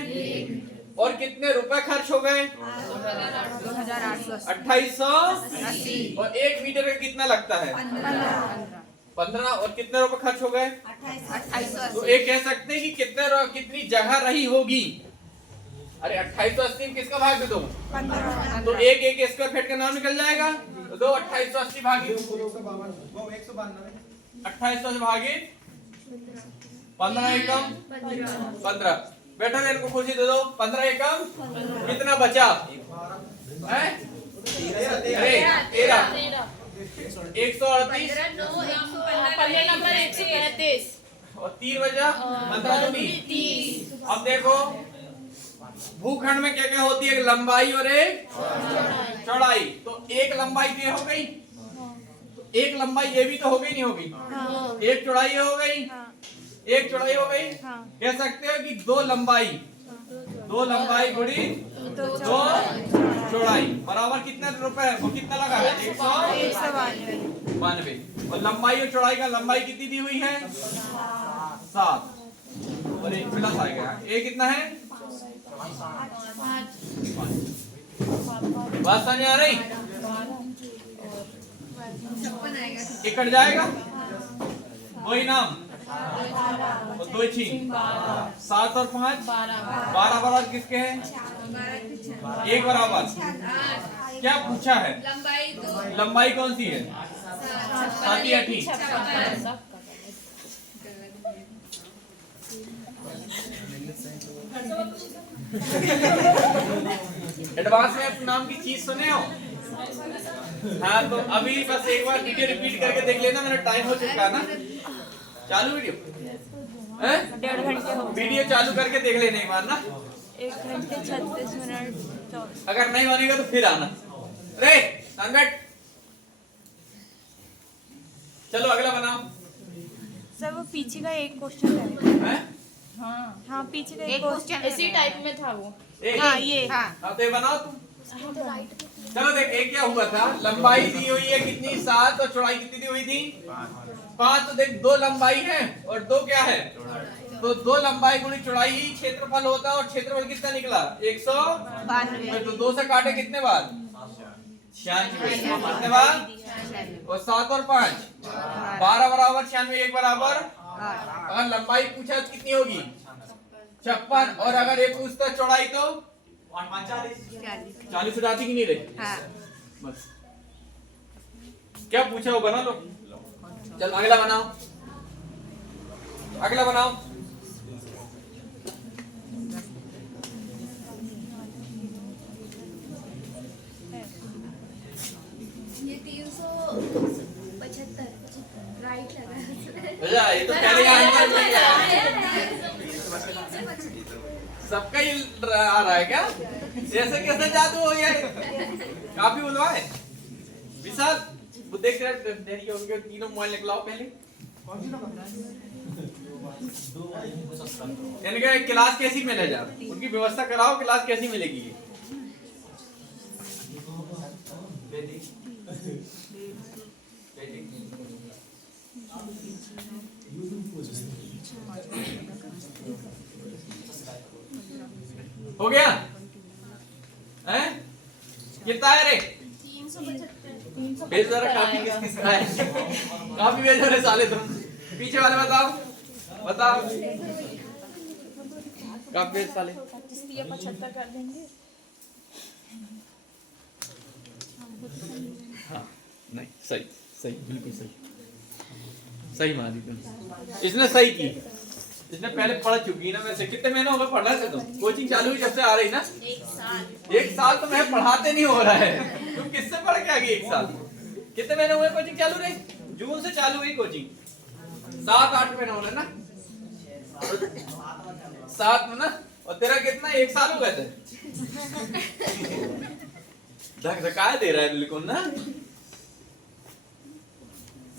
और कितने रुपए खर्च हो गए? 2880। और 1 मीटर का कितना लगता है? 15। और कितने रुपए खर्च हो गए? 28। तो एक कह सकते हैं कि कितनी जगह रही होगी? अरे 2880 में किसका भाग दे दो? तो एक एक स्क्वायर फीट का नाम निकल जाएगा। तो दो 2880 भागी 2800 से भागी 15 एकम 15। बेटा इनको खुशी दे दो। 15 एकम कितना बचा? है 13 138 पल्ले नंबर 133 और 3 बचा 15 दूनी 30। अब देखो भूखंड में क्या क्या होती है? एक लंबाई और एक चौड़ाई। तो एक लंबाई ये हो गई, एक लंबाई ये भी तो हो गई, नहीं हो गई? एक चौड़ाई हो गई, एक चौड़ाई हो गई। कह सकते हो कि दो लंबाई गुड़ी दो चौड़ाई बराबर कितने रुपए? वो कितना लगा है? 192। और लंबाई और चौड़ाई का लंबाई कितनी दी हुई है? 7 और एक प्लस आएगा। ये कितना है? 5। बात समझ आ रही? 56 आएगा। एक कट जाएगा, वही नाम और 2 छीन 7 और 5 12 बराबर किसके हैं? 12 एक बराबर। 8 क्या पूछा है? लंबाई कौन सी है? 7 या 8? एडवांस में अपने नाम की चीज सुने हो? हाँ तो अभी बस एक बार वीडियो रिपीट करके देख लेना। मेरा टाइम हो चुका है ना। चालू वीडियो? 1.5 घंटे हो वीडियो चालू करके देख लेना एक बार ना। 1 घंटे 36 मिनट। अगर नहीं बनेगा तो फिर आना। रे संकट चलो अगला बनाओ। सर वो पीछे का एक क्वेश्चन है। हैं? हाँ पीछे का एक क्वेश्चन इसी टाइप में था वो। एक हाँ ये हाँ तो ये बनाओ तुम। चलो देख एक क्या हुआ था? लंबाई दी हुई है कितनी? 7 और चौड़ाई कितनी दी हुई थी? 5। तो देख दो लंबाई है और दो क्या है? तो दो लंबाई गुणी चौड़ाई ही क्षेत्रफल होता है। और क्षेत्रफल कितना निकला? 192। तो 2 से काटे कितने बार? 96 कितने बार? और 7 और 5 12 बराबर 96 एक बराबर। अगर लंबाई पूछा तो कितनी होगी? 56। और अगर एक पूछता चौड़ाई तो 40 हो जाती कि नहीं रही? बस क्या पूछा वो बना लो। चल अगला बनाओ, अगला बनाओ। ये 375 राइट लगा है। भैया ये तो पहले का आंसर मिल गया। सबका ही आ रहा है क्या? ऐसे कैसे जादू हो गया? काफी बुलवाए विशाल वो देख रहे देरी हो गई। तीनों मोबाइल निकलाओ पहले। इनका क्लास कैसी मिलेगा? उनकी व्यवस्था कराओ। क्लास कैसी मिलेगी? हो गया हैं? कितना है रे? 375 भेज जरा काफी किस किस का है? काफी भेज रहे साले तुम। पीछे वाले बताओ बताओ। काफी भेज साले। 75 कर देंगे। हाँ नहीं सही सही बिल्कुल सही सही मान ली तुम। इसने सही की। इसने पहले पढ़ चुकी ना। वैसे कितने महीने हो गए पढ़ रहे थे तुम? कोचिंग चालू हुई जब से आ रही ना? 1 साल तो मैं पढ़ाते नहीं हो रहा है। तुम किससे पढ़ के आ गई 1 साल? कितने महीने हुए कोचिंग चालू रही? जून से चालू हुई कोचिंग। 7-8 महीने होने ना। 7 में ना। और तेरा कितना? 1 साल हो गए थे। धक्का दे रहा है बिल्कुल ना।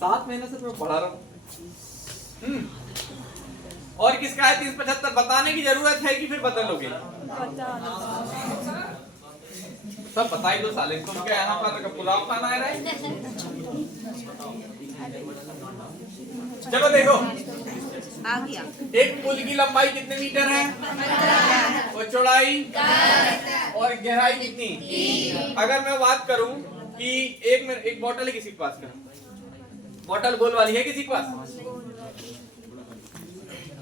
7 महीने से तुम्हें पढ़ा रहा हूँ। और किसका है 375? बताने की जरूरत है कि फिर बता लोगे? सब बता ही दो साले। तुम क्या यहाँ पर पुलाव खाना है रहे? चलो देखो आ गया। एक पुल की लंबाई कितने मीटर है? और चौड़ाई और गहराई कितनी? अगर मैं बात करूं कि एक बोतल है किसी के पास में? बोतल गोल वाली है किसी के पास?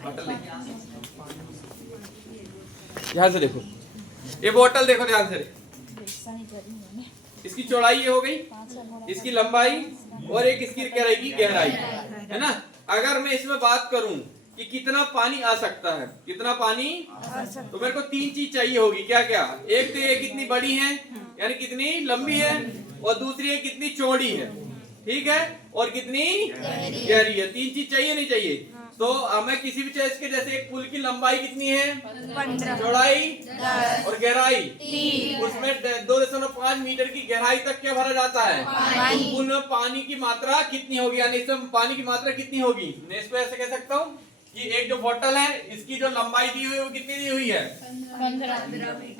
बोतल नहीं। ध्यान से देखो ये बोतल देखो ध्यान से, ऐसा नहीं करी मैंने। इसकी चौड़ाई ये हो गई, 5 साल हो इसकी लंबाई और एक इसकी गहराई की गहराई, है ना। अगर मैं इसमें बात करूं कि कितना पानी आ सकता है, कितना पानी, तो मेरे को 3 चीज चाहिए होगी। क्या क्या? एक तो ये कितनी बड़ी है, यानी कितनी लंबी है, और दूसरी है कितनी चौड़ी है, ठीक है, और कितनी गहरी है। 3 चीज चाहिए नहीं चाहिए? तो हमें किसी भी चीज के, जैसे एक पुल की लंबाई कितनी है, 15, चौड़ाई 10 और गहराई, 3 उसमें 2.5 मीटर की गहराई तक क्या भरा जाता है, पानी। उनमें पानी की मात्रा कितनी होगी, यानी इसमें पानी की मात्रा कितनी होगी। मैं इसको ऐसे कह सकता हूँ कि एक जो बोतल है, इसकी जो लंबाई दी हुई है वो कितनी दी हुई है,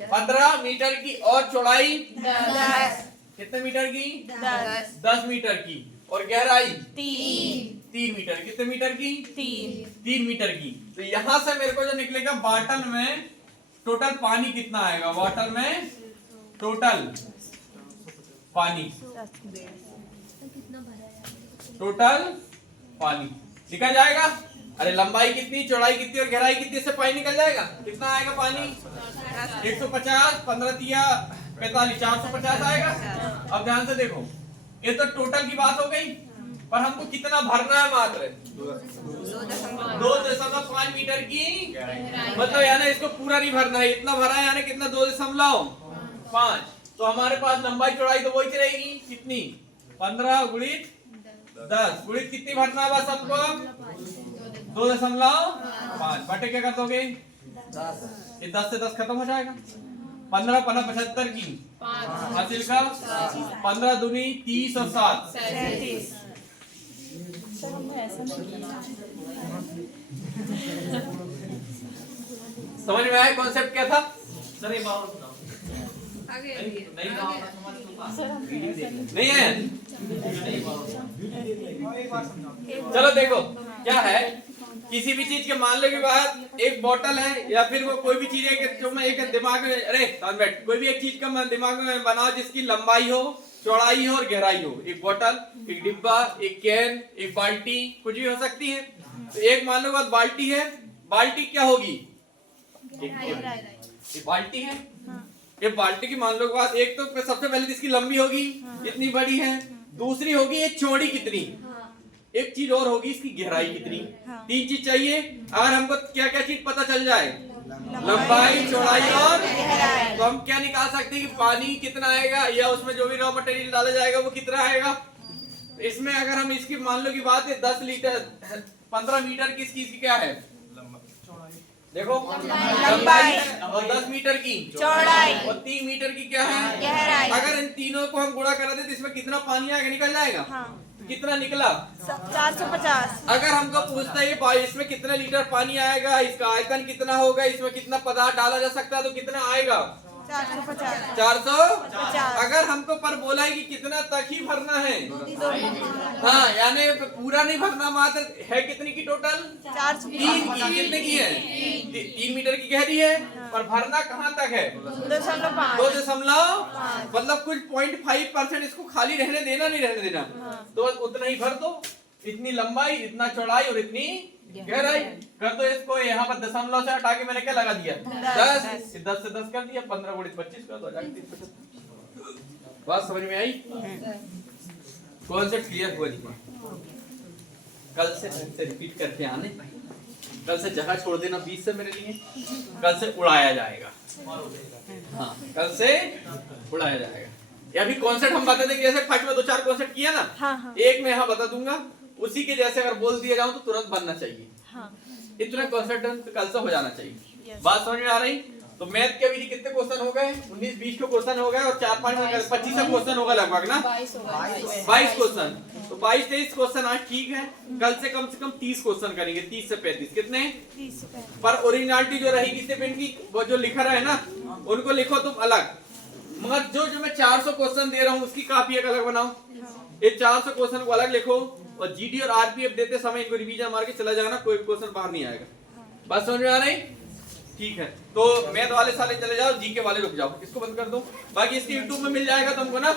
15 मीटर की, और चौड़ाई 10 कितने मीटर की, 10 10 मीटर की, और गहराई 3 मीटर। कितने मीटर की, 3 3 मीटर की। तो यहाँ से मेरे को जो निकलेगा, बॉटल में टोटल पानी कितना आएगा, बॉटल में टोटल पानी, कितना भरा है? टोटल पानी निकल जाएगा। अरे लंबाई कितनी, चौड़ाई कितनी और गहराई कितनी, से पानी निकल जाएगा। कितना आएगा पानी, 150, 15 तिया 45, 450 आएगा। अब ध्यान से देखो, ये तो टोटल की बात हो गई, पर हमको कितना भरना है, मात्र 2.5 मीटर की, मतलब यानी इसको पूरा नहीं भरना है, इतना भरा है, यानी कितना, 2.5। तो हमारे पास लंबाई चौड़ाई तो वही रहेगी, कितनी, 15 गुणित 10 गुणित कितनी भरना है बस हमको, 2.5 बटे क्या कर दोगे, 10 से 10 खत्म हो जाएगा। 15 15 75 की हासिल का 15 दूनी 30 और 7 37। सर हमने ऐसा नहीं किया। समझ में आया कॉन्सेप्ट क्या था? सर एक बार आगे नहीं सर हमने ऐसा नहीं नहीं है? एक बार समझाओ। चलो देखो क्या है, किसी भी चीज के मान लो की बात, एक बोतल है या फिर वो कोई भी चीज है कि जो मैं एक दिमाग में, अरे बैठ, कोई भी एक चीज का मैं दिमाग में बनाओ जिसकी लंबाई हो, चौड़ाई हो और गहराई हो। एक बोतल, एक डिब्बा, एक कैन, एक बाल्टी, कुछ भी हो सकती है। तो एक मान लो बाल्टी है, बाल्टी क्या होगी, एक बाल्टी है, ये बाल्टी की मान लो बात, एक तो सबसे पहले इसकी लंबी होगी, इतनी बड़ी है, दूसरी होगी ये चौड़ी कितनी, एक चीज और होगी इसकी गहराई कितनी। 3 चीज चाहिए। अगर हमको क्या क्या चीज पता चल जाए, लंबाई, चौड़ाई और गहराई, तो हम क्या निकाल सकते हैं कि पानी कितना आएगा, या उसमें जो भी रॉ मटेरियल डाला जाएगा वो कितना आएगा। इसमें अगर हम इसकी मान लो की बात है 10 लीटर 15 मीटर की इसकी क्या है, देखो लंबाई और 10 मीटर की चौड़ाई और 3 मीटर की क्या है गहराई। अगर इन तीनों को हम गुणा करा दे तो इसमें कितना पानी आएगा, निकल जाएगा। तो कितना निकला, 450। अगर हमको पूछता है ये इसमें कितने लीटर पानी आएगा, इसका आयतन कितना होगा, इसमें कितना पदार्थ डाला जा सकता है, तो कितना आएगा 450। 450। अगर हमको पर बोला है कि कितना तक ही भरना है, हाँ यानी पूरा नहीं भरना, मात्र है कितनी की टोटल, 3 की, कितने की है, 3 मीटर की गहरी है, पर भरना कहाँ तक है, 2.5, मतलब कुछ 0.5% इसको खाली रहने देना, नहीं रहने देना, तो उतना ही भर दो। इतनी लंबाई, इतना चौड़ाई और इतनी गहराई कर दो। इसको यहाँ पर दशमलव से हटा के मैंने क्या लगा दिया, 10 से 10 कर दिया, 15 गुणित 25 कर दो। बात समझ में आई, कॉन्सेप्ट क्लियर हुआ जी। कल से रिपीट करके आने, कल से जगह छोड़ देना बीच से मेरे लिए, कल से उड़ाया जाएगा। हाँ कल से उड़ाया जाएगा। या भी कॉन्सेप्ट हम बता देंगे, जैसे फर्स्ट में 2-4 कॉन्सेप्ट किया ना, हाँ। एक में यहाँ बता दूंगा, उसी के जैसे अगर बोल दिया जाऊं तो तुरंत बनना चाहिए। इतना कॉन्सेप्ट कल से हो जाना चाहिए। बात समझ में आ रही? तो मैथ के अभी कितने क्वेश्चन हो गए, 19-20 के क्वेश्चन हो गए, और 4-5 25 क्वेश्चन होगा लगभग ना, 22 क्वेश्चन। तो 22-23 क्वेश्चन आज ठीक है, कल से कम 30 क्वेश्चन करेंगे, 30 से 35 कितने, पर ओरिजिनलिटी जो रहेगी सिर्फ इनकी, वो जो लिखा रहा है ना उनको लिखो तुम अलग, मगर जो मैं 400 क्वेश्चन दे रहा हूँ उसकी काफी एक अलग बनाओ। ये 400 क्वेश्चन को अलग लिखो, और जीडी और आरपीएफ देते समय इनको रिवीजन मार के चला जाना, कोई क्वेश्चन बाहर नहीं आएगा। बात समझ में आ रही? ठीक है, तो मैथ वाले साले चले जाओ, जीके वाले रुक जाओ, इसको बंद कर दो। बाकी इसकी यूट्यूब में मिल जाएगा तुमको ना।